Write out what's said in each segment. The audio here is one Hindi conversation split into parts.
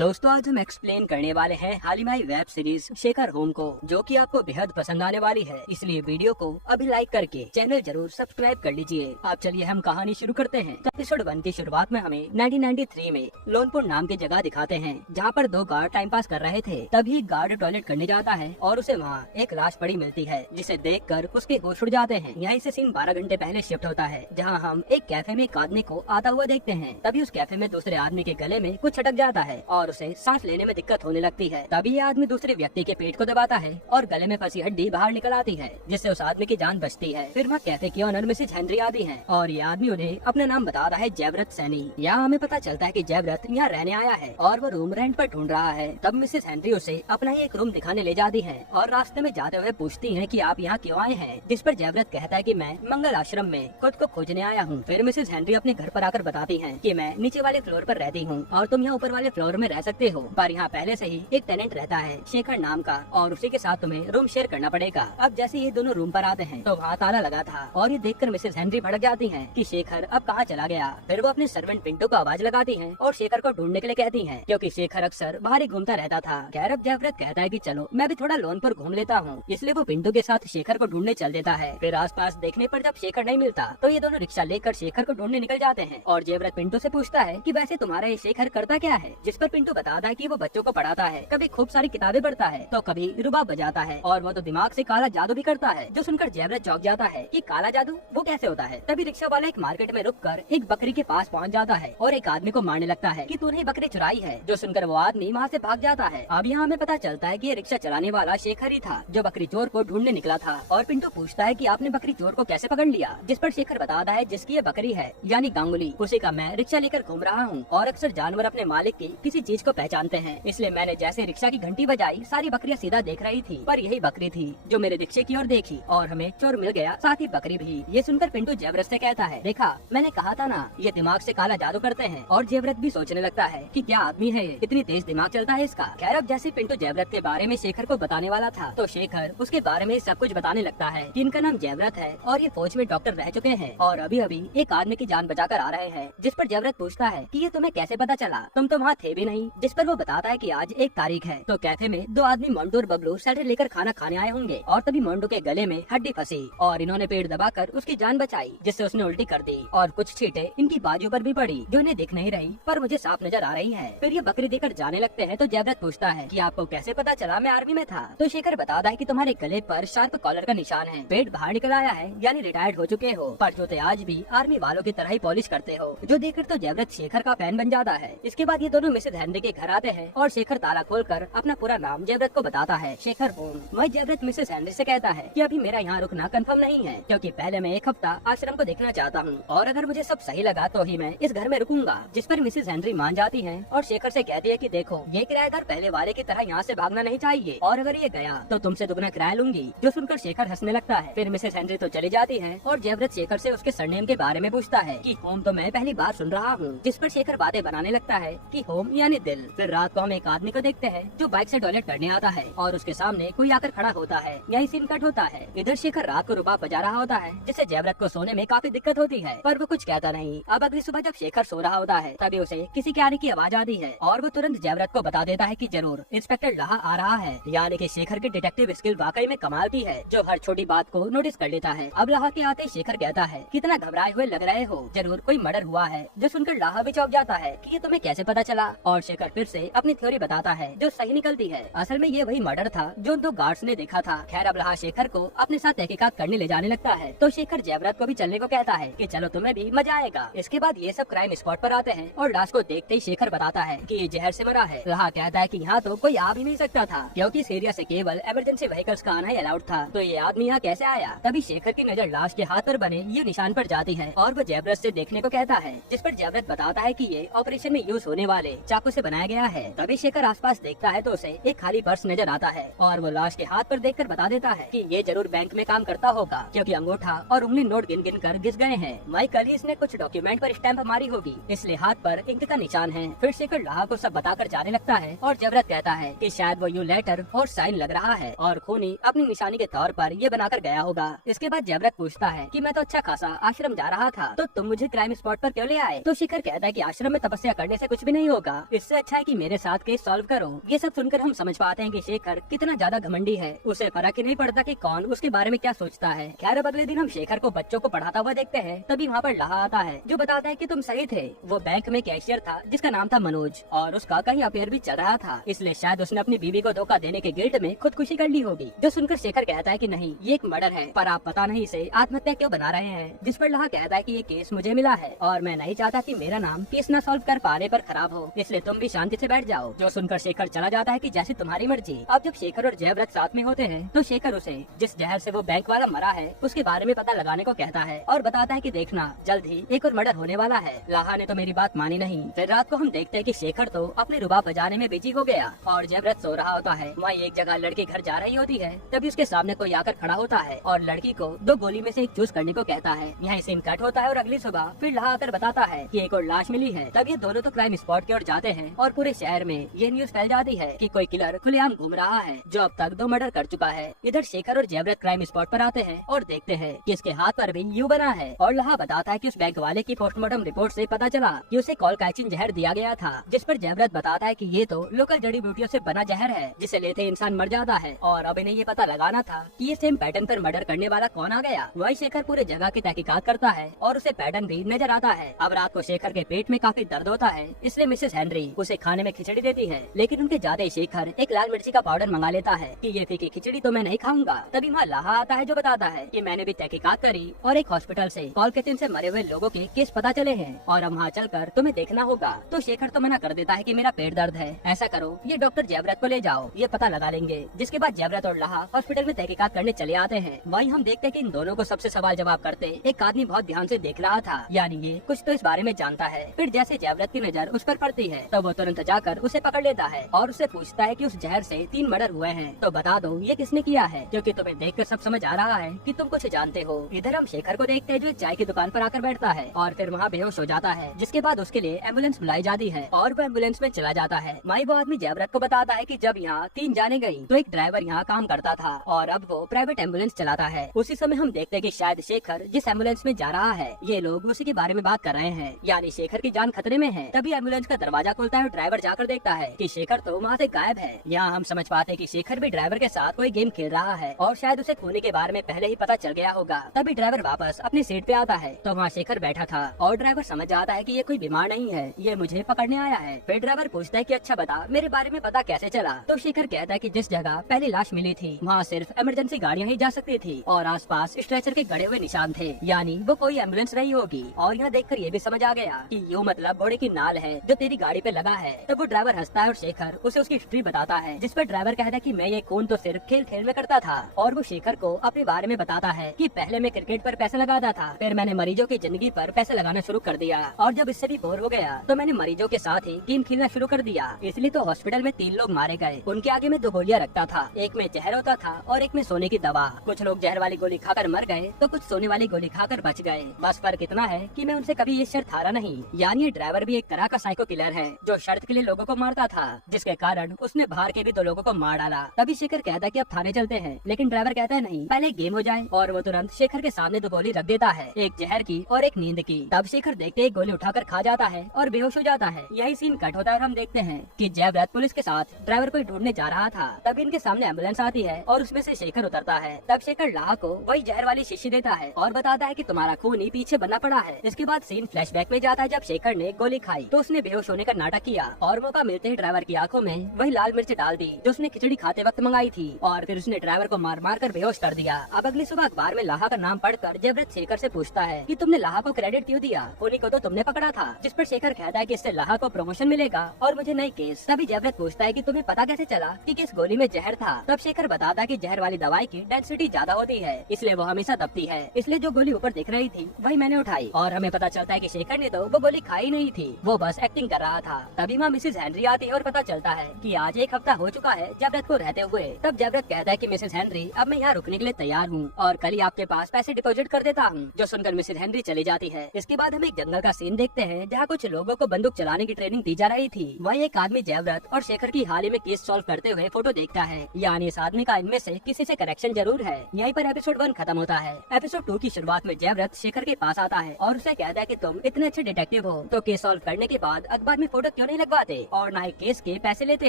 दोस्तों आज हम एक्सप्लेन करने वाले हैं हाल ही में वेब सीरीज शेखर होम को, जो कि आपको बेहद पसंद आने वाली है। इसलिए वीडियो को अभी लाइक करके चैनल जरूर सब्सक्राइब कर लीजिए। अब चलिए हम कहानी शुरू करते हैं। एपिसोड 1 की शुरुआत में हमें 1993 में लोनपुर नाम की जगह दिखाते हैं, जहाँ पर दो गार्ड टाइम पास कर रहे थे। तभी गार्ड टॉयलेट करने जाता है और उसे वहाँ एक लाश पड़ी मिलती है, जिसे देखकर उसके होश उड़ जाते हैं। यहीं से सीन 12 घंटे पहले शिफ्ट होता है, जहाँ हम एक कैफे में एक आदमी को आता हुआ देखते हैं। तभी उस कैफे में दूसरे आदमी के गले में कुछ अटक जाता है और उसे सांस लेने में दिक्कत होने लगती है। तभी ये आदमी दूसरे व्यक्ति के पेट को दबाता है और गले में फंसी हड्डी बाहर निकल आती है, जिससे उस आदमी की जान बचती है। फिर वहाँ कैफे की ओनर मिसेज हेनरी आती है और ये आदमी उन्हें अपना नाम बता रहा है, जयव्रत सैनी। यहाँ हमें पता चलता है कि जयव्रत यहाँ रहने आया है और वो रूम रेंट पर ढूंढ रहा है। तब मिसेज हेनरी उसे अपना ही एक रूम दिखाने ले जाती है और रास्ते में जाते हुए पूछती है कि आप यहाँ क्यों आए हैं, जिस पर जयव्रत कहता है कि मैं मंगल आश्रम में खुद को खोजने आया हूँ। फिर मिसेज हेनरी अपने घर पर आकर बताती है कि मैं नीचे वाले फ्लोर पर रहती हूँ और तुम यहाँ ऊपर वाले फ्लोर में रह सकते हो, पर यहाँ पहले से ही एक टेनेंट रहता है शेखर नाम का और उसी के साथ तुम्हें रूम शेयर करना पड़ेगा। अब जैसे ये दोनों रूम पर आते हैं तो वहाँ ताला लगा था और ये देखकर मिसेज हेनरी भड़क जाती हैं कि शेखर अब कहाँ चला गया। फिर वो अपने सर्वेंट पिंटू को आवाज लगाती हैं और शेखर को ढूंढने के लिए कहती हैं, क्योंकि शेखर अक्सर बाहर ही घूमता रहता था। खैर अब जयव्रत कहता है कि चलो मैं भी थोड़ा लोन पर घूम लेता हूँ, इसलिए वो पिंटू के साथ शेखर को ढूंढने चल देता है। फिर आसपास देखने पर जब शेखर नहीं मिलता तो ये दोनों रिक्शा लेकर शेखर को ढूंढने निकल जाते हैं और जयव्रत पिंटू से पूछता है कि वैसे तुम्हारा ये शेखर करता क्या है, जिस पर पिंटू बताता है कि वो बच्चों को पढ़ाता है, कभी खूब सारी किताबें पढ़ता है तो कभी रुबाब बजाता है और वो तो दिमाग से काला जादू भी करता है। जो सुनकर जयव्रत चौंक जाता है कि काला जादू वो कैसे होता है। तभी रिक्शा वाला एक मार्केट में रुककर एक बकरी के पास पहुंच जाता है और एक आदमी को मारने लगता है कि तूने बकरी चुराई है। जो सुनकर वो आदमी वहाँ से भाग जाता है। अब यहाँ हमें पता चलता है कि ये रिक्शा चलाने वाला शेखर ही था, जो बकरी चोर को ढूंढने निकला था। और पिंटू पूछता है कि आपने बकरी चोर को कैसे पकड़ लिया, जिस पर शेखर बताता है जिसकी ये बकरी है यानी गांगुली, उसी का मैं रिक्शा लेकर घूम रहा हूँ और अक्सर जानवर अपने मालिक की किसी चीज को पहचानते हैं, इसलिए मैंने जैसे रिक्शा की घंटी बजाई सारी बकरियां सीधा देख रही थी, पर यही बकरी थी जो मेरे रिक्शे की ओर देखी और हमें चोर मिल गया, साथ ही बकरी भी। ये सुनकर पिंटू जयव्रत से कहता है, देखा मैंने कहा था ना ये दिमाग से काला जादू करते हैं। और जयव्रत भी सोचने लगता है कि क्या आदमी है, इतनी तेज दिमाग चलता है इसका। खैर अब जैसे पिंटू जयव्रत के बारे में शेखर को बताने वाला था तो शेखर उसके बारे में सब कुछ बताने लगता है कि इनका नाम जयव्रत है और ये फौज में डॉक्टर रह चुके हैं और अभी अभी एक आदमी की जान बचाकर आ रहे हैं। जिस पर जयव्रत पूछता है कि ये तुम्हें कैसे पता चला, तुम तो वहाँ थे भी नहीं। जिस पर वो बताता है कि आज 1 तारीख है तो कैफे में दो आदमी मंडू और बबलू सैटरडे लेकर खाना खाने आए होंगे और तभी मंडू के गले में हड्डी फंसी और इन्होंने पेट दबाकर उसकी जान बचाई, जिससे उसने उल्टी कर दी और कुछ छींटे इनकी बाजू पर भी पड़ी, जो इन्हें दिख नहीं रही पर मुझे साफ नजर आ रही है। फिर ये बकरी देकर जाने लगते हैं तो जयव्रत पूछता है कि आपको कैसे पता चला मैं आर्मी में था। तो शेखर बताता है कि तुम्हारे गले पर शार्प कॉलर का निशान है, पेट बाहर निकल आया है यानी रिटायर्ड हो चुके हो, पर जूते आज भी आर्मी वालों की तरह ही पॉलिश करते हो। जो देखकर तो जयव्रत शेखर का फैन बन जाता है। इसके बाद ये दोनों मिसेज हेनरी के घर आते हैं और शेखर ताला खोलकर अपना पूरा नाम जयव्रत को बताता है, शेखर होम। वह जयव्रत मिसेज हेनरी से कहता है कि अभी मेरा यहाँ रुकना कंफर्म नहीं है, क्योंकि पहले मैं 1 हफ्ता आश्रम को देखना चाहता हूँ और अगर मुझे सब सही लगा तो ही मैं इस घर में रुकूंगा। जिस पर मिसेज हेनरी मान जाती है और शेखर से कहती है कि देखो ये किराएदार पहले वाले की तरह यहाँ से भागना नहीं चाहिए और अगर ये गया तो तुमसे दुगना किराया लूंगी। जो सुनकर शेखर हंसने लगता है। फिर मिसेज हेनरी तो चली जाती है और जयव्रत शेखर से उसके सरनेम के बारे में पूछता है कि होम तो मैं पहली बार सुन रहा हूँ। जिस पर शेखर बातें बनाने लगता है कि होम यानी दिल। फिर रात को हम एक आदमी को देखते हैं जो बाइक से टॉयलेट करने आता है और उसके सामने कोई आकर खड़ा होता है। यही सीन कट होता है। इधर शेखर रात को रुबाब बजा रहा होता है, जिससे जयव्रत को सोने में काफी दिक्कत होती है, पर वो कुछ कहता नहीं। अब अगली सुबह जब शेखर सो रहा होता है तभी उसे किसी के आने की आवाज आती है और वो तुरंत जयव्रत को बता देता है कि जरूर इंस्पेक्टर लाहा आ रहा है। यानी कि शेखर की डिटेक्टिव स्किल वाकई में कमाल की है, जो हर छोटी बात को नोटिस कर लेता है। अब लाहा के आते शेखर कहता है, कितना घबराए हुए लग रहे हो, जरूर कोई मर्डर हुआ है। जो सुनकर लाहा भी चौंक जाता है कि ये तुम्हें कैसे पता चला। और शेखर फिर से अपनी थ्योरी बताता है जो सही निकलती है। असल में ये वही मर्डर था जो दो गार्ड्स ने देखा था। खैर अब लाहा शेखर को अपने साथ तहकीकात करने ले जाने लगता है तो शेखर जयव्रत को भी चलने को कहता है कि चलो तुम्हें भी मजा आएगा। इसके बाद ये सब क्राइम स्पॉट पर आते हैं और लाश को देखते ही शेखर बताता है कि ये जहर से मरा है। लाहा कहता है कि यहाँ तो कोई आ भी नहीं सकता था, क्योंकि इस एरिया से केवल इमरजेंसी व्हीकल्स का आना ही अलाउड था, तो ये आदमी यहाँ कैसे आया। तभी शेखर की नजर लाश के हाथ पर बने ये निशान पर जाती है और वो जयव्रत से देखने को कहता है, जिस पर जयव्रत बताता है कि ये ऑपरेशन में यूज होने वाले चाकू से बनाया गया है। तभी शेखर आसपास देखता है तो उसे एक खाली पर्स नजर आता है और वो लाश के हाथ पर देखकर बता देता है कि ये जरूर बैंक में काम करता होगा, क्योंकि अंगूठा और उंगली नोट गिन गिन कर घिस गए हैं। वही कल ही इसने कुछ डॉक्यूमेंट पर स्टैंप मारी होगी, इसलिए हाथ पर इंक का निशान है। फिर शेखर लाहा को सब बताकर जाने लगता है और जयव्रत कहता है कि शायद वो यू लेटर और साइन लग रहा है और खूनी अपनी निशानी के तौर पर ये बनाकर गया होगा। इसके बाद जयव्रत पूछता है कि मैं तो अच्छा खासा आश्रम जा रहा था, तो तुम मुझे क्राइम स्पॉट पर क्यों ले आए। तो शेखर कहता है कि आश्रम में तपस्या करने से कुछ भी नहीं होगा, इस इससे अच्छा है कि मेरे साथ केस सॉल्व करो। ये सब सुनकर हम समझ पाते हैं कि शेखर कितना ज्यादा घमंडी है। उसे फर्क ही नहीं पड़ता कि कौन उसके बारे में क्या सोचता है। खैर अब अगले दिन हम शेखर को बच्चों को पढ़ाता हुआ देखते हैं। तभी वहाँ पर लाहा आता है जो बताता है कि तुम सही थे। वो बैंक में कैशियर था जिसका नाम था मनोज और उसका कहीं अफेयर भी चल रहा था, इसलिए शायद उसने अपनी बीवी को धोखा देने के गिल्ट में खुदकुशी कर ली होगी। जो सुनकर शेखर कहता है कि नहीं, ये एक मर्डर है, पर आप पता नहीं इसे आत्महत्या क्यों बना रहे हैं। जिस पर लाहा कहता है कि ये केस मुझे मिला है और मैं नहीं चाहता कि मेरा नाम केस न सॉल्व कर पाने पर खराब हो, इसलिए तुम भी शांति से बैठ जाओ। जो सुनकर शेखर चला जाता है कि जैसे तुम्हारी मर्जी। अब जब शेखर और जयव्रत साथ में होते हैं तो शेखर उसे जिस जहर से वो बैंक वाला मरा है उसके बारे में पता लगाने को कहता है और बताता है कि देखना जल्द ही एक और मर्डर होने वाला है। लाहा ने तो मेरी बात मानी नहीं। फिर रात को हम देखते हैं कि शेखर तो अपने रुबाब बजाने में बिजी हो गया और जयव्रत सो रहा होता है। वहीं एक जगह लड़की घर जा रही होती है, तभी उसके सामने कोई आकर खड़ा होता है और लड़की को 2 गोली में से एक चूज करने को कहता है। यहाँ सीन कट होता है और अगली सुबह फिर लाहा आकर बताता है कि एक और लाश मिली है। तब ये दोनों तो क्राइम स्पॉट की ओर जाते हैं और पूरे शहर में ये न्यूज फैल जाती है कि कोई किलर खुलेआम घूम रहा है जो अब तक 2 मर्डर कर चुका है। इधर शेखर और जयव्रत क्राइम स्पॉट पर आते हैं और देखते हैं कि इसके हाथ पर भी यू बना है और लाहा बताता है कि उस बैंक वाले की पोस्टमार्टम रिपोर्ट से पता चला कि उसे कॉलकाइचिन जहर दिया गया था। जिस पर जयव्रत बताता है कि ये तो लोकल जड़ी बूटियों से बना जहर है जिसे लेते इंसान मर जाता है और अब इन्हें ये पता लगाना था कि ये सेम पैटर्न पर मर्डर करने वाला कौन आ गया। वही शेखर पूरे जगह की तहकीकात करता है और उसे पैटर्न भी नजर आता है। अब रात को शेखर के पेट में काफी दर्द होता है, इसलिए मिसेस हेनरी उसे खाने में खिचड़ी देती है, लेकिन उनके जाते ही शेखर एक लाल मिर्ची का पाउडर मंगा लेता है कि ये फीकी खिचड़ी तो मैं नहीं खाऊंगा। तभी वहाँ लाहा आता है जो बताता है कि मैंने भी तहकीकात करी और एक हॉस्पिटल से कॉलकाइचिन से मरे हुए लोगों के केस पता चले हैं और अब वहाँ चलकर तुम्हें देखना होगा। तो शेखर तो मना कर देता है कि मेरा पेट दर्द है, ऐसा करो ये डॉक्टर जयव्रत को ले जाओ, ये पता लगा लेंगे। जिसके बाद जयव्रत और लाहा हॉस्पिटल में तहकीकात करने चले आते हैं। वहीं हम देखते हैं कि इन दोनों को सबसे सवाल जवाब करते एक आदमी बहुत ध्यान से देख रहा था, यानी ये कुछ तो इस बारे में जानता है। फिर जैसे जयव्रत की नजर उस पर पड़ती है तो वो तुरंत जाकर उसे पकड़ लेता है और उससे पूछता है कि उस जहर से 3 मर्डर हुए हैं, तो बता दो ये किसने किया है, क्योंकि तुम्हें देखकर सब समझ आ रहा है कि तुम कुछ जानते हो। इधर हम शेखर को देखते हैं जो एक चाय की दुकान पर आकर बैठता है और फिर वहाँ बेहोश हो जाता है। जिसके बाद उसके लिए एम्बुलेंस बुलाई जाती है और वो एम्बुलेंस में चला जाता है। वहीं वो आदमी जयव्रत को बताता है कि जब यहाँ 3 जाने गई तो एक ड्राइवर यहाँ काम करता था और अब वो प्राइवेट एम्बुलेंस चलाता है। उसी समय हम देखते हैं कि शायद शेखर जिस एम्बुलेंस में जा रहा है ये लोग उसी के बारे में बात कर रहे हैं, यानी शेखर की जान खतरे में है। तभी एम्बुलेंस का दरवाजा खुलता है और ड्राइवर जाकर देखता है कि शेखर तो वहाँ से गायब है। यहाँ हम समझ पाते हैं कि शेखर भी ड्राइवर के साथ कोई गेम खेल रहा है और शायद उसे खोने के बारे में पहले ही पता चल गया होगा। तभी ड्राइवर वापस अपनी सीट पे आता है तो वहाँ शेखर बैठा था और ड्राइवर समझ जाता है कि ये कोई बीमार नहीं है, ये मुझे पकड़ने आया है। फिर ड्राइवर पूछता है कि अच्छा बता मेरे बारे में पता कैसे चला। तो शेखर कहता है कि जिस जगह पहली लाश मिली थी वहाँ सिर्फ इमरजेंसी गाड़ियाँ ही जा सकती थी और आसपास स्ट्रेचर के गड़े हुए निशान थे, यानी वो कोई एम्बुलेंस रही होगी। और यहाँ देखकर ये भी समझ आ गया कि यू मतलब घोड़े की नाल है जो तेरी गाड़ी पे लगा है। तो वो ड्राइवर हंसता है और शेखर उसे उसकी हिस्ट्री बताता है, जिस पर ड्राइवर कहता है कि मैं ये खून तो सिर्फ खेल खेल में करता था। और वो शेखर को अपने बारे में बताता है कि पहले मैं क्रिकेट पर पैसा लगाता था, फिर मैंने मरीजों की जिंदगी पर पैसे लगाना शुरू कर दिया और जब इससे भी बोर हो गया तो मैंने मरीजों के साथ ही गेम खेलना शुरू कर दिया। इसलिए तो हॉस्पिटल में 3 लोग मारे गए। उनके आगे में 2 गोलियां रखता था, एक में जहर होता था और एक में सोने की दवा। कुछ लोग जहर वाली गोली खाकर मर गए तो कुछ सोने वाली गोली खाकर बच गए। बस फर्क इतना है कि मैं उनसे कभी ये शर्त हारा नहीं, यानी ये ड्राइवर भी एक तरह का साइको किलर है जो शर्त के लिए लोगों को मारता था, जिसके कारण उसने बाहर के भी 2 लोगों को मार डाला। तभी शेखर कहता है कि अब थाने चलते हैं, लेकिन ड्राइवर कहता है नहीं, पहले गेम हो जाए। और वो तुरंत शेखर के सामने 2 गोली रख देता है, एक जहर की और एक नींद की। तब शेखर देखते एक गोली उठाकर खा जाता है और बेहोश हो जाता है। यही सीन कट होता है और हम देखते हैं कि जयव्रत पुलिस के साथ ड्राइवर को ढूंढने जा रहा था। तब इनके सामने एम्बुलेंस आती है और उसमें से शेखर उतरता है। तब शेखर लाहा को वही जहर वाली शीशी देता है और बताता है कि तुम्हारा खून ही पीछे बना पड़ा है। इसके बाद सीन फ्लैशबैक में जाता है जब शेखर ने गोली खाई तो उसने बेहोश होने का नाटक किया और मौका मिलते ही ड्राइवर की आंखों में वही लाल मिर्च डाल दी जो उसने खिचड़ी खाते वक्त मंगाई थी और फिर उसने ड्राइवर को मार मार कर बेहोश कर दिया। अब अगली सुबह अखबार में लाहा का नाम पढ़कर जयव्रत शेखर से पूछता है कि तुमने लाहा को क्रेडिट क्यों दिया, उन्हीं को तो तुमने पकड़ा था। जिस पर शेखर कहता है कि इससे लाहा को प्रमोशन मिलेगा और मुझे नई केस। तभी जयव्रत पूछता है कि तुम्हें पता कैसे चला कि किस गोली में जहर था। तब शेखर बताता है कि जहर वाली दवाई की डेंसिटी ज्यादा होती है, इसलिए वो हमेशा दबती है, इसलिए जो गोली ऊपर दिख रही थी वही मैंने उठाई। और हमें पता चलता है कि शेखर ने तो वो गोली खाई नहीं थी, वो बस एक्टिंग कर रहा था। तभी वहाँ मिसेज हेनरी आती है और पता चलता है कि आज 1 हफ्ता हो चुका है जयव्रत को रहते हुए। तब जयव्रत कहता है कि मिसेज हेनरी अब मैं यहाँ रुकने के लिए तैयार हूँ और कल ही आपके पास पैसे डिपॉजिट कर देता हूँ। जो सुनकर मिसेज हेनरी चली जाती है। इसके बाद हम एक जंगल का सीन देखते हैं जहाँ कुछ लोगों को बंदूक चलाने की ट्रेनिंग दी जा रही थी। वहीं एक आदमी जयव्रत और शेखर की हाल ही में केस सॉल्व करते हुए फोटो देखता है, यानी इस आदमी का इनमें से किसी से कनेक्शन जरूर है। यहीं पर एपिसोड 1 खत्म होता है। एपिसोड 2 की शुरुआत में जयव्रत शेखर के पास आता है और उसे कहता है कि तुम इतने अच्छे डिटेक्टिव हो तो केस सॉल्व करने के बाद अखबार में फोटो तक क्यों नहीं लगवाते और न ही केस के पैसे लेते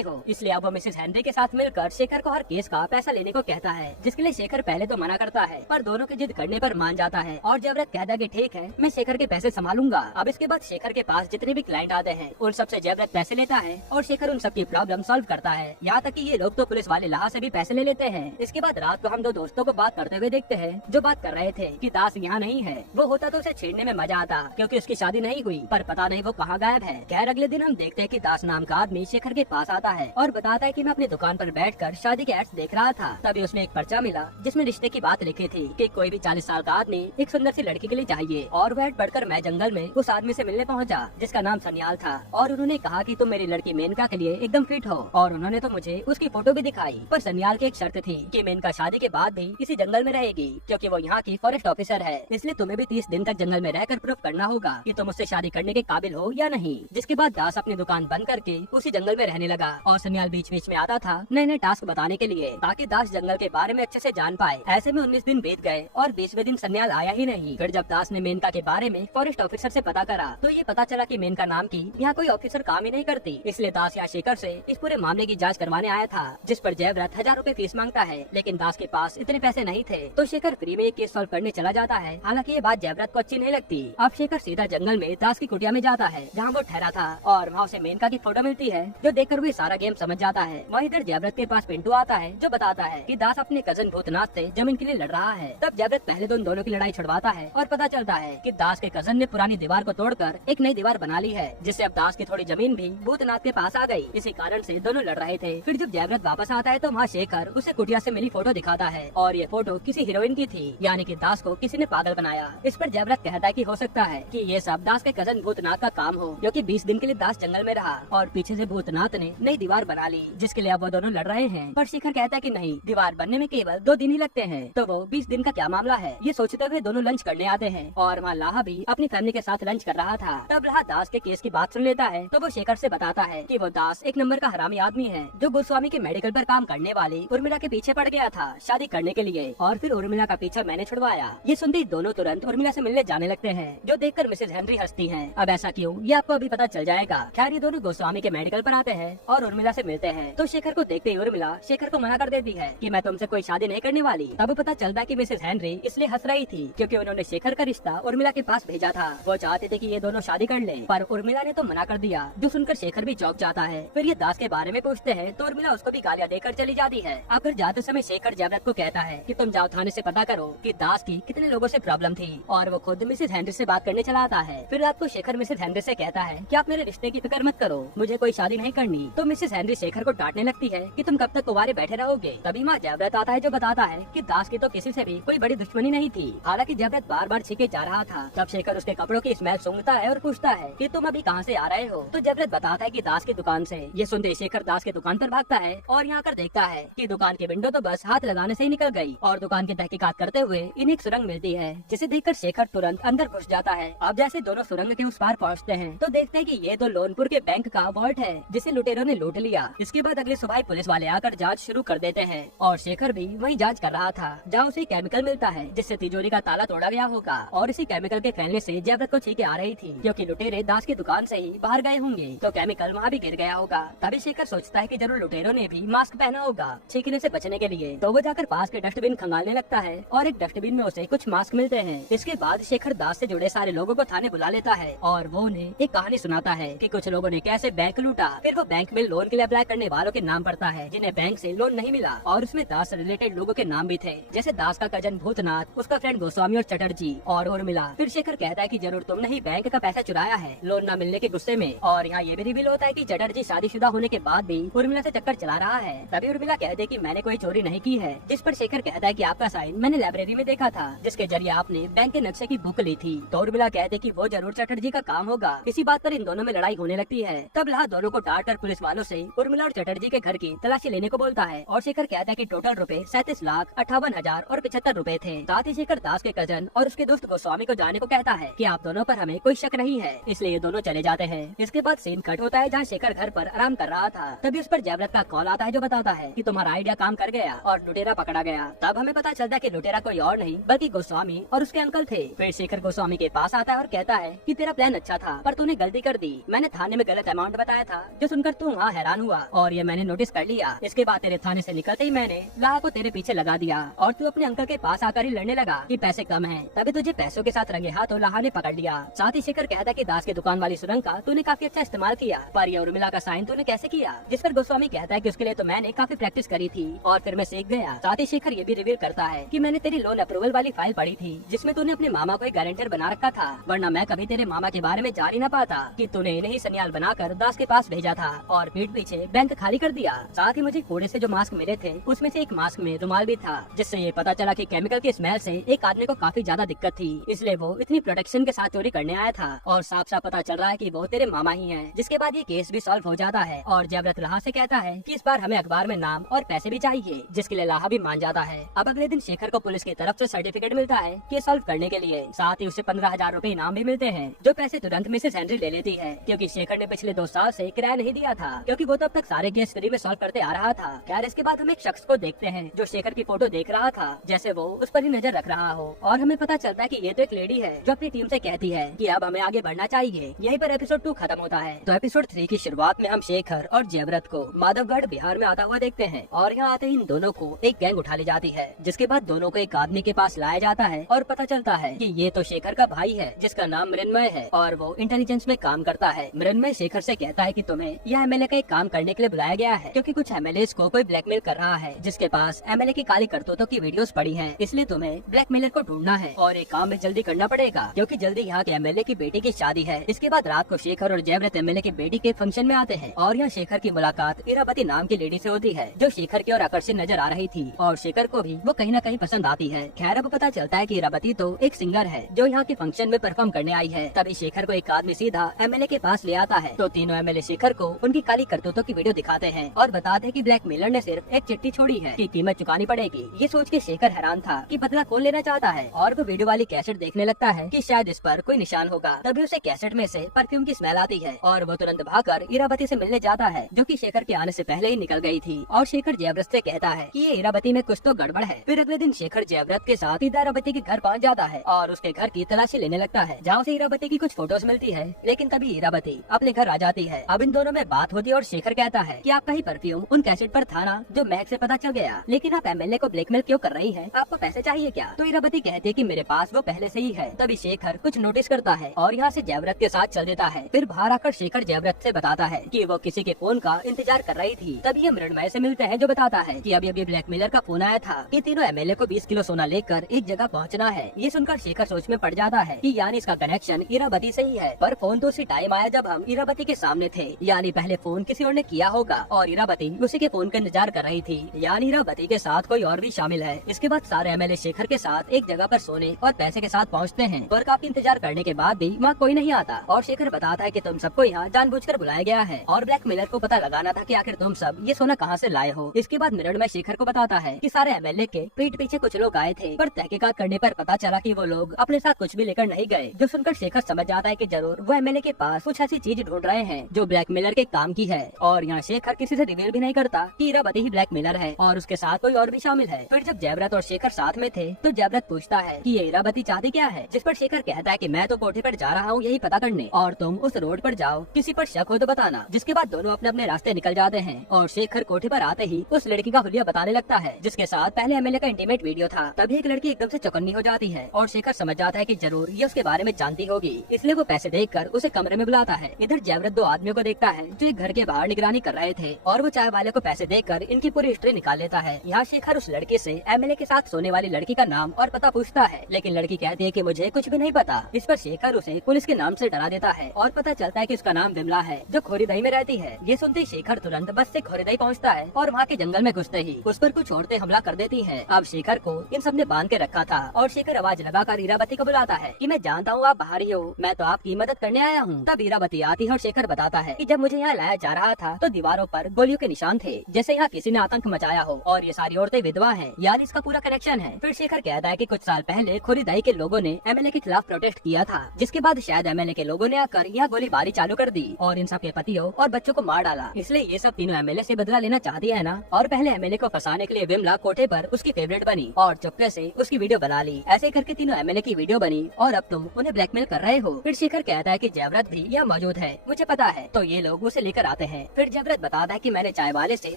हो। इसलिए अब वो मिसेस हेनरी के साथ मिलकर शेखर को हर केस का पैसा लेने को कहता है, जिसके लिए शेखर पहले तो मना करता है, पर दोनों की जिद करने पर मान जाता है और जयव्रत कहता है कि ठीक है, मैं शेखर के पैसे संभालूंगा। अब इसके बाद शेखर के पास जितने भी क्लाइंट आते हैं उन सबसे जयव्रत पैसे लेता है और शेखर उन सबकी प्रॉब्लम सॉल्व करता है। यहाँ तक कि ये लोग तो पुलिस वाले लाहा से भी पैसे ले लेते हैं। इसके बाद रात को हम दो दोस्तों को बात करते हुए देखते हैं, जो बात कर रहे थे कि दास यहाँ नहीं है। वो होता तो उसे छेड़ने में मजा आता क्योंकि उसकी शादी नहीं हुई, पर पता नहीं वो कहाँ गायब है। खैर अगले दिन हम देखते हैं कि दास नाम का आदमी शेखर के पास आता है और बताता है कि मैं अपनी दुकान पर बैठकर शादी के एड्स देख रहा था। तभी उसने एक पर्चा मिला जिसमें रिश्ते की बात लिखी थी कि कोई भी 40 साल का आदमी एक सुंदर सी लड़की के लिए चाहिए। और वह पढ़कर मैं जंगल में उस आदमी से मिलने पहुंचा जिसका नाम सन्याल था और उन्होंने कहा कि तुम मेरी लड़की मेनका के लिए एकदम फिट हो। और उन्होंने तो मुझे उसकी फोटो भी दिखाई, पर सन्याल की एक शर्त थी कि मेनका शादी के बाद भी इसी जंगल में रहेगी क्योंकि वो यहाँ की फॉरेस्ट ऑफिसर है। इसलिए तुम्हें भी 30 दिन तक जंगल में रहकर प्रूफ करना होगा कि तुम उससे शादी करने के काबिल हो या नहीं। जिसके बाद दास अपनी दुकान बंद करके उसी जंगल में रहने लगा और सन्याल बीच बीच में आता था नए नए टास्क बताने के लिए ताकि दास जंगल के बारे में अच्छे से जान पाए। ऐसे में 19 दिन बीत गए और 20वें दिन सन्याल आया ही नहीं। फिर जब दास ने मेनका के बारे में फॉरेस्ट ऑफिसर से पता करा तो ये पता चला कि मेनका नाम की यहाँ कोई ऑफिसर काम ही नहीं करती। इसलिए दास यहाँ शेखर से इस पूरे मामले की जांच करवाने आया था, जिस पर जयव्रत 1000 रुपए फीस मांगता है, लेकिन दास के पास इतने पैसे नहीं थे तो शेखर फ्री में ये केस सॉल्व करने चला जाता है। हालांकि ये बात जयव्रत को अच्छी नहीं लगती। अब शेखर सीधा जंगल में दास की कुटिया में जाता है जहाँ वो ठहरा था और वहाँ उसे मेनका की फोटो मिलती है, जो देखकर वो सारा गेम समझ जाता है। वहीं इधर जयव्रत के पास पिंटू आता है जो बताता है कि दास अपने कजन भूतनाथ से जमीन के लिए लड़ रहा है। तब जयव्रत पहले तो उन दोनों की लड़ाई छुड़वाता है और पता चलता है कि दास के कजन ने पुरानी दीवार को तोड़कर एक नई दीवार बना ली है, जिससे अब दास की थोड़ी जमीन भी भूतनाथ के पास आ गई। इसी कारण से दोनों लड़ रहे थे। फिर जब जयव्रत वापस आता है तो वहाँ शेखर उसे कुटिया से मिली फोटो दिखाता है और ये फोटो किसी हीरोइन की थी, यानी कि दास को किसी ने पागल बनाया। इस पर जयव्रत कहता है कि हो सकता है कि ये सब दास के कजन भूतनाथ का काम हो, क्योंकि 20 दिन के लिए दास जंगल में रहा और पीछे से भूतनाथ ने नई दीवार बना ली, जिसके लिए अब वो दोनों लड़ रहे हैं। पर शेखर कहता है कि नहीं, दीवार बनने में केवल 2 दिन ही लगते हैं, तो वो 20 दिन का क्या मामला है। ये सोचते हुए दोनों लंच करने आते हैं और वहाँ लाहा भी अपनी फैमिली के साथ लंच कर रहा था। तब लाहा दास के केस की बात सुन लेता है तो वो शेखर से बताता है कि वो दास एक नंबर का हरामी आदमी है जो गोस्वामी के मेडिकल पर काम करने वाली उर्मिला के पीछे पड़ गया था शादी करने के लिए, और फिर उर्मिला का पीछा मैंने छुड़वाया। ये सुनते ही दोनों तुरंत उर्मिला से मिलने जाने लगते हैं, जो देखकर मिसेज हेनरी हंसती हैं। अब ऐसा क्यों, ये आपको अभी पता चल जाएगा। खैर ये दोनों गोस्वामी के मेडिकल पर आते हैं और उर्मिला से मिलते हैं तो शेखर को देखते ही उर्मिला शेखर को मना कर देती है कि मैं तुमसे कोई शादी नहीं करने वाली। तब पता चलता है कि मिसेज हेनरी इसलिए हंस रही थी क्योंकि उन्होंने शेखर का रिश्ता उर्मिला के पास भेजा था। वो चाहते थे कि ये दोनों शादी कर लें, पर उर्मिला ने तो मना कर दिया, जो सुनकर शेखर भी चौंक जाता है। फिर ये दास के बारे में पूछते हैं तो उर्मिला उसको भी गालियां देकर चली जाती है। आखिर जाते समय शेखर जयव्रत को कहता है कि तुम जाओ थाने से पता करो कि दास की कितने लोगों से प्रॉब्लम थी, और वो खुद मिसेज हेनरी से बात करने चला आता है। फिर रात को शेखर मिसेज हेनरी से कहता है कि आप मेरे रिश्ते की फिक्र मत करो, मुझे कोई शादी नहीं करनी। तो मिसेज हेनरी शेखर को डांटने लगती है कि तुम कब तक कुंवारे बैठे रहोगे। तभी माँ जयव्रत आता है जो बताता है कि दास की तो किसी से भी कोई बड़ी दुश्मनी नहीं थी। हालांकि जयव्रत बार बार छीके जा रहा था। तब शेखर उसके कपड़ों की स्मेल सूंघता है और पूछता है कि तुम अभी कहाँ से आ रहे हो। तो जयव्रत बताता है कि दास की दुकान से। ये सुनते शेखर दास की दुकान पर भागता है और यहाँ कर देखता है कि दुकान की विंडो तो बस हाथ लगाने से ही निकल गई और दुकान की तहकीकात करते हुए इन्हें एक सुरंग मिलती है, जिसे देखकर शेखर तुरंत अंदर घुस जाता है। अब जैसे दोनों सुरंग के उस पार पहुँचते हैं तो देखते हैं कि ये तो लोनपुर के बैंक का वॉल्ट है जिसे लुटेरों ने लूट लिया। इसके बाद अगली सुबह पुलिस वाले आकर जांच शुरू कर देते हैं और शेखर भी वही जांच कर रहा था जहाँ उसे केमिकल मिलता है जिससे तिजोरी का ताला तोड़ा गया होगा, और इसी केमिकल के फैलने से जयव्रत को छींके आ रही थी क्योंकि लुटेरे दास की दुकान से ही बाहर गए होंगे तो केमिकल वहाँ भी गिर गया होगा। तभी शेखर सोचता है कि जरूर लुटेरों ने भी मास्क पहना होगा छींकने से बचने के लिए। तो वो जाकर पास के डस्टबिन खंगालने लगता है और एक डस्टबिन में उसे कुछ मास्क मिलते हैं। इसके बाद शेखर दास से जुड़े सारे लोगों को थाने बुला लेता है और वो उन्हें एक कहानी सुनाता है कि कुछ लोगों ने कैसे बैंक लूटा। फिर वो बैंक में लोन के लिए अप्लाई करने वालों के नाम पढ़ता है जिन्हें बैंक से लोन नहीं मिला, और उसमें दास से रिलेटेड लोगों के नाम भी थे, जैसे दास का कजन भूतनाथ, उसका फ्रेंड गोस्वामी और चटर्जी और उर्मिला। फिर शेखर कहता है कि जरूर तुमने ही बैंक का पैसा चुराया है लोन न मिलने के गुस्से में। और यहाँ ये भी रिवील होता है कि चटर्जी शादीशुदा होने के बाद भी उर्मिला से चक्कर चला रहा है। तभी उर्मिला कहते कि मैंने कोई चोरी नहीं की है, जिस पर शेखर कहता है कि आपका साइन मैंने लाइब्रेरी में देखा था जिसके जरिए आपने बैंक के नक्शे की बुक ली थी। तो उर्मिला कहते कि वो जरूर चटर्जी का काम होगा। इसी बात पर इन दोनों में लड़ाई होने लगती है। तब लाहा दोनों को डांट कर पुलिस वालों से उर्मिला और चटर्जी के घर की तलाशी लेने को बोलता है और शेखर कहता है कि टोटल रुपए 37,58,000 और 75 रुपए थे। साथ ही शेखर दास के कजन और उसके दोस्त गोस्वामी को जाने को कहता है कि आप दोनों पर हमें कोई शक नहीं है, इसलिए ये दोनों चले जाते हैं। इसके बाद सीन कट होता है जहाँ शेखर घर पर आराम कर रहा था। तभी उस पर जयव्रत का कॉल आता है जो बताता है कि तुम्हारा आइडिया काम कर गया और लुटेरा पकड़ा गया। तब हमें पता चलता है कि लुटेरा कोई और नहीं बल्कि गोस्वामी और उसके अंकल थे। फिर शेखर गोस्वामी के पास आता है और कहता है कि तेरा प्लान अच्छा था पर तूने गलती कर दी। मैंने थाने में गलत अमाउंट बताया था, जो सुनकर तू वहाँ हैरान हुआ और ये मैंने नोटिस कर लिया। इसके बाद तेरे थाने से निकलते ही मैंने लाहा को तेरे पीछे लगा दिया और तू अपने अंकल के पास आकर ही लड़ने लगा कि पैसे कम हैं। तभी तुझे पैसों के साथ रंगे हाथों लाहा ने पकड़ लिया। साथ ही शेखर कहता कि दास की दुकान वाली सुरंग का तूने काफी अच्छा इस्तेमाल किया, पर ये उर्मिला का साइन तूने कैसे किया? जिस पर गोस्वामी कहता है कि उसके लिए तो मैंने काफी प्रैक्टिस करी थी और फिर मैं सीख गया। साथ ही शेखर ये भी रिवील करता है कि मैंने तेरी लोन अप्रूवल वाली फाइल पढ़ी थी, जिसमें तूने अपने मामा को एक गारंटर बना रखा था, वरना मैं कभी तेरे मामा के बारे में जान ही न पाता कि तूने इन्हें ही सन्याल बनाकर दास के पास भेजा था और पीठ पीछे बैंक खाली कर दिया। साथ ही मुझे कूड़े से जो मास्क मिले थे उसमें से एक मास्क में रुमाल भी था, जिससे ये पता चला कि केमिकल की स्मेल से एक आदमी को काफी ज्यादा दिक्कत थी, इसलिए वो इतनी प्रोटेक्शन के साथ चोरी करने आया था। और साफ साफ पता चल रहा है कि वो तेरे मामा ही हैं। जिसके बाद ये केस भी सॉल्व हो जाता है और जयव्रत लाहा से कहता है कि इस बार हमें अखबार में नाम और पैसे भी चाहिए, जिसके लिए लाहा भी मान जाता है। अब अगले दिन शेखर को पुलिस की तरफ से सर्टिफिकेट मिलता है कि सॉल्व करने के लिए। साथ ही उसे 15,000 रूपए इनाम भी मिलते हैं, जो पैसे तुरंत मिसेस हेनरी ले लेती है, क्योंकि शेखर ने पिछले 2 साल से किराया नहीं दिया था, क्योंकि वो तो अब तक सारे केस फ्री में सॉल्व करते आ रहा था। खैर इसके बाद हम एक शख्स को देखते हैं जो शेखर की फोटो देख रहा था, जैसे वो उस पर ही नजर रख रहा हो, और हमें पता चलता है कि ये तो एक लेडी है जो अपनी टीम से कहती है कि अब हमें आगे बढ़ना चाहिए। यहीं पर एपिसोड 2 खत्म होता है। तो एपिसोड 3 की शुरुआत में हम शेखर और जयव्रत को माधवगढ़ बिहार में आता हुआ देखते हैं और यहाँ आते ही इन दोनों को एक गैंग उठा ली जाती है, जिसके बाद दोनों को एक आदमी के पास लाया जाता है और पता चलता है कि ये तो शेखर का भाई है, जिसका नाम मृण्मय है और वो इंटेलिजेंस में काम करता है। मृण्मय शेखर से कहता है कि तुम्हें यह एमएलए का एक काम करने के लिए बुलाया गया है, क्योंकि कुछ एमएलए को कोई ब्लैकमेल कर रहा है, जिसके पास एमएलए की काली करतूतों की वीडियोस पड़ी हैं, इसलिए तुम्हें ब्लैकमेलर को ढूंढना है और एक काम में जल्दी करना पड़ेगा, क्योंकि जल्दी यहाँ के एमएलए की बेटी की शादी है। इसके बाद रात को शेखर और जयव्रत एमएलए की बेटी के फंक्शन में आते हैं और यहाँ शेखर की मुलाकात इरावती नाम की लेडी से होती है, जो शेखर की ओर आकर्षित नजर आ रही थी और शेखर को भी वो कहीं न कहीं पसंद आती है। खैर अब पता चलता है कि इरावती तो एक सिंगर है जो यहाँ के फंक्शन में परफॉर्म करने आई है। तभी शेखर को एक आदमी सीधा एमएलए के पास ले आता है, तो तीनों एमएलए शेखर को उनकी काली करतूतों की वीडियो दिखाते हैं और बताते हैं कि ब्लैकमेलर ने सिर्फ एक चिट्ठी छोड़ी है कि कीमत चुकानी पड़ेगी। ये सोच के शेखर हैरान था कि बदला कौन लेना चाहता है और वो वीडियो वाली कैसेट देखने लगता है कि शायद इस पर कोई निशान होगा। तभी उसे कैसेट में से परफ्यूम की स्मेल आती है और वो तुरंत भागकर इरावती से मिलने जाता है, जो कि शेखर के आने से पहले ही निकल गई थी। और शेखर जयव्रत से कहता है कि ये इरावती में कुछ तो गड़बड़ है। फिर अगले दिन शेखर जयव्रत के साथ इरावती के घर पहुंच जाता है और उसके घर की तलाशी लेने लगता है, जहाँ से इरावती की कुछ फोटोज मिलती है। लेकिन तभी इरावती अपने घर आ जाती है। अब इन दोनों में बात होती है और शेखर कहता है कि आपका ही परफ्यूम उन कैसेट पर था ना, जो महक से पता चल गया, लेकिन आप एमएलए को ब्लैकमेल क्यों कर रही हैं? आपको पैसे चाहिए क्या? तो इरावती कहती है कि मेरे पास वो पहले से ही है। तभी शेखर कुछ नोटिस करता है और यहाँ से जयव्रत के साथ चल देता है। फिर बाहर आकर शेखर जयव्रत से बताता है कि वो किसी के फोन का इंतजार कर रही थी। तभी ये मृण्मय से मिलते हैं, जो बताता है कि अभी अभी ब्लैकमेलर का फोन आया था कि तीनों एमएलए को 20 किलो सोना लेकर एक जगह पहुँचना है। ये सुनकर शेखर सोच में पड़ जाता है कि यानी इसका कनेक्शन इरावती से ही है, पर फोन तो उसी टाइम आया जब हम इरावती के सामने थे, यानी पहले फोन किसी और ने किया होगा और इरावती उसी के फोन का इंतजार कर रही थी, यानी इरावती के साथ कोई और भी शामिल है। इसके बाद सारे एमएलए शेखर के साथ एक जगह पर सोने और पैसे के साथ पहुंचते हैं, पर काफी इंतजार करने के बाद भी वहाँ कोई नहीं आता और शेखर बताता है कि तुम सबको यहाँ जानबूझकर बुलाया गया है और ब्लैकमेलर को पता लगाना था कि आखिर तुम सब ये सोना कहाँ से लाए हो। इसके बाद मृण्मय शेखर को बताता है कि सारे एमएलए के पीठ पीछे कुछ लोग आए थे, पर तहकीकात करने पर पता चला कि वो लोग अपने साथ कुछ भी लेकर नहीं गए, जो सुनकर शेखर समझ जाता है कि जरूर वो एमएलए के पास कुछ ऐसी चीज ढूंढ रहे हैं जो ब्लैकमेलर के काम की है। और यहाँ शेखर किसी से रिवील भी नहीं करता कि इरावती ही ब्लैकमेलर है और उसके साथ कोई और भी शामिल है। फिर जब जयव्रत और शेखर साथ में थे तो जयव्रत पूछता है कि ये इरावती चाहती क्या है, जिस पर शेखर कहता है कि मैं तो कोठे पर जा रहा हूँ यही पता करने और तुम उस रोड पर जाओ, किसी पर शक हो तो बताना। जिसके बाद दोनों अपने अपने रास्ते निकल जाते हैं और शेखर कोठे पर आते ही उस लड़की का हुलिया बताने लगता है, जिसके साथ पहले एमएलए का इंटीमेट वीडियो था। तभी एक लड़की एकदम से चौकन्नी हो जाती है और शेखर समझ जाता है कि जरूर ये उसके बारे में जानती होगी, इसलिए वो पैसे देकर उसे कमरे में बुलाता है। इधर जयव्रत 2 आदमियों को देखता है जो एक घर के बाहर निगरानी कर रहे थे और वो चाय वाले को पैसे देकर इनकी पूरी हिस्ट्री निकाल लेता है। यहाँ शेखर उस लड़के से एमएलए के साथ सोने वाली लड़की का नाम और पता पूछता है, लेकिन लड़की कहती है कि मुझे कुछ भी नहीं पता। इस पर शेखर उसे पुलिस के नाम से डरा देता है और पता चलता है कि उसका नाम विमला है, जो खोरीदही में रहती है। ये सुनते ही शेखर तुरंत बस से खोरीदही पहुँचता है और वहाँ के जंगल में घुसते ही उस पर कुछ औरतें हमला कर देती हैं। अब शेखर को इन सब ने बांध के रखा था और शेखर आवाज लगाकर इरावती को बुलाता है कि मैं जानता हूँ आप बाहर ही हो, मैं तो आपकी मदद करने आया हूँ। तब इरावती आती है और शेखर बताता है कि जब मुझे यहाँ लाया जा रहा था तो दीवारों पर गोलियों के निशान थे, जैसे यहाँ किसी ने आतंक मचाया हो, और ये सारी औरतें विधवा हैं, यानी इसका पूरा कनेक्शन है। फिर शेखर कहता है कि कुछ साल पहले खोरीदही के लोगों ने एमएलए के खिलाफ प्रोटेस्ट किया था, जिसके बाद शायद एमएलए के लोगों ने आकर यह गोलीबारी चालू कर दी और इन सब के पतियों और बच्चों को मार डाला, इसलिए ये सब तीनों एमएलए से बदला लेना चाहती है ना। और पहले एमएलए को फंसाने के लिए विमला कोठे पर उसकी फेवरेट बनी और चुपके से उसकी वीडियो बना ली। ऐसे करके तीनों एमएलए की वीडियो बनी और अब तुम उन्हें ब्लैकमेल कर रहे हो। फिर शेखर कहता है कि जयव्रत भी यहाँ मौजूद है, मुझे पता है। तो ये लोग उसे लेकर आते हैं। फिर जबरत बताता है कि मैंने चाय वाले से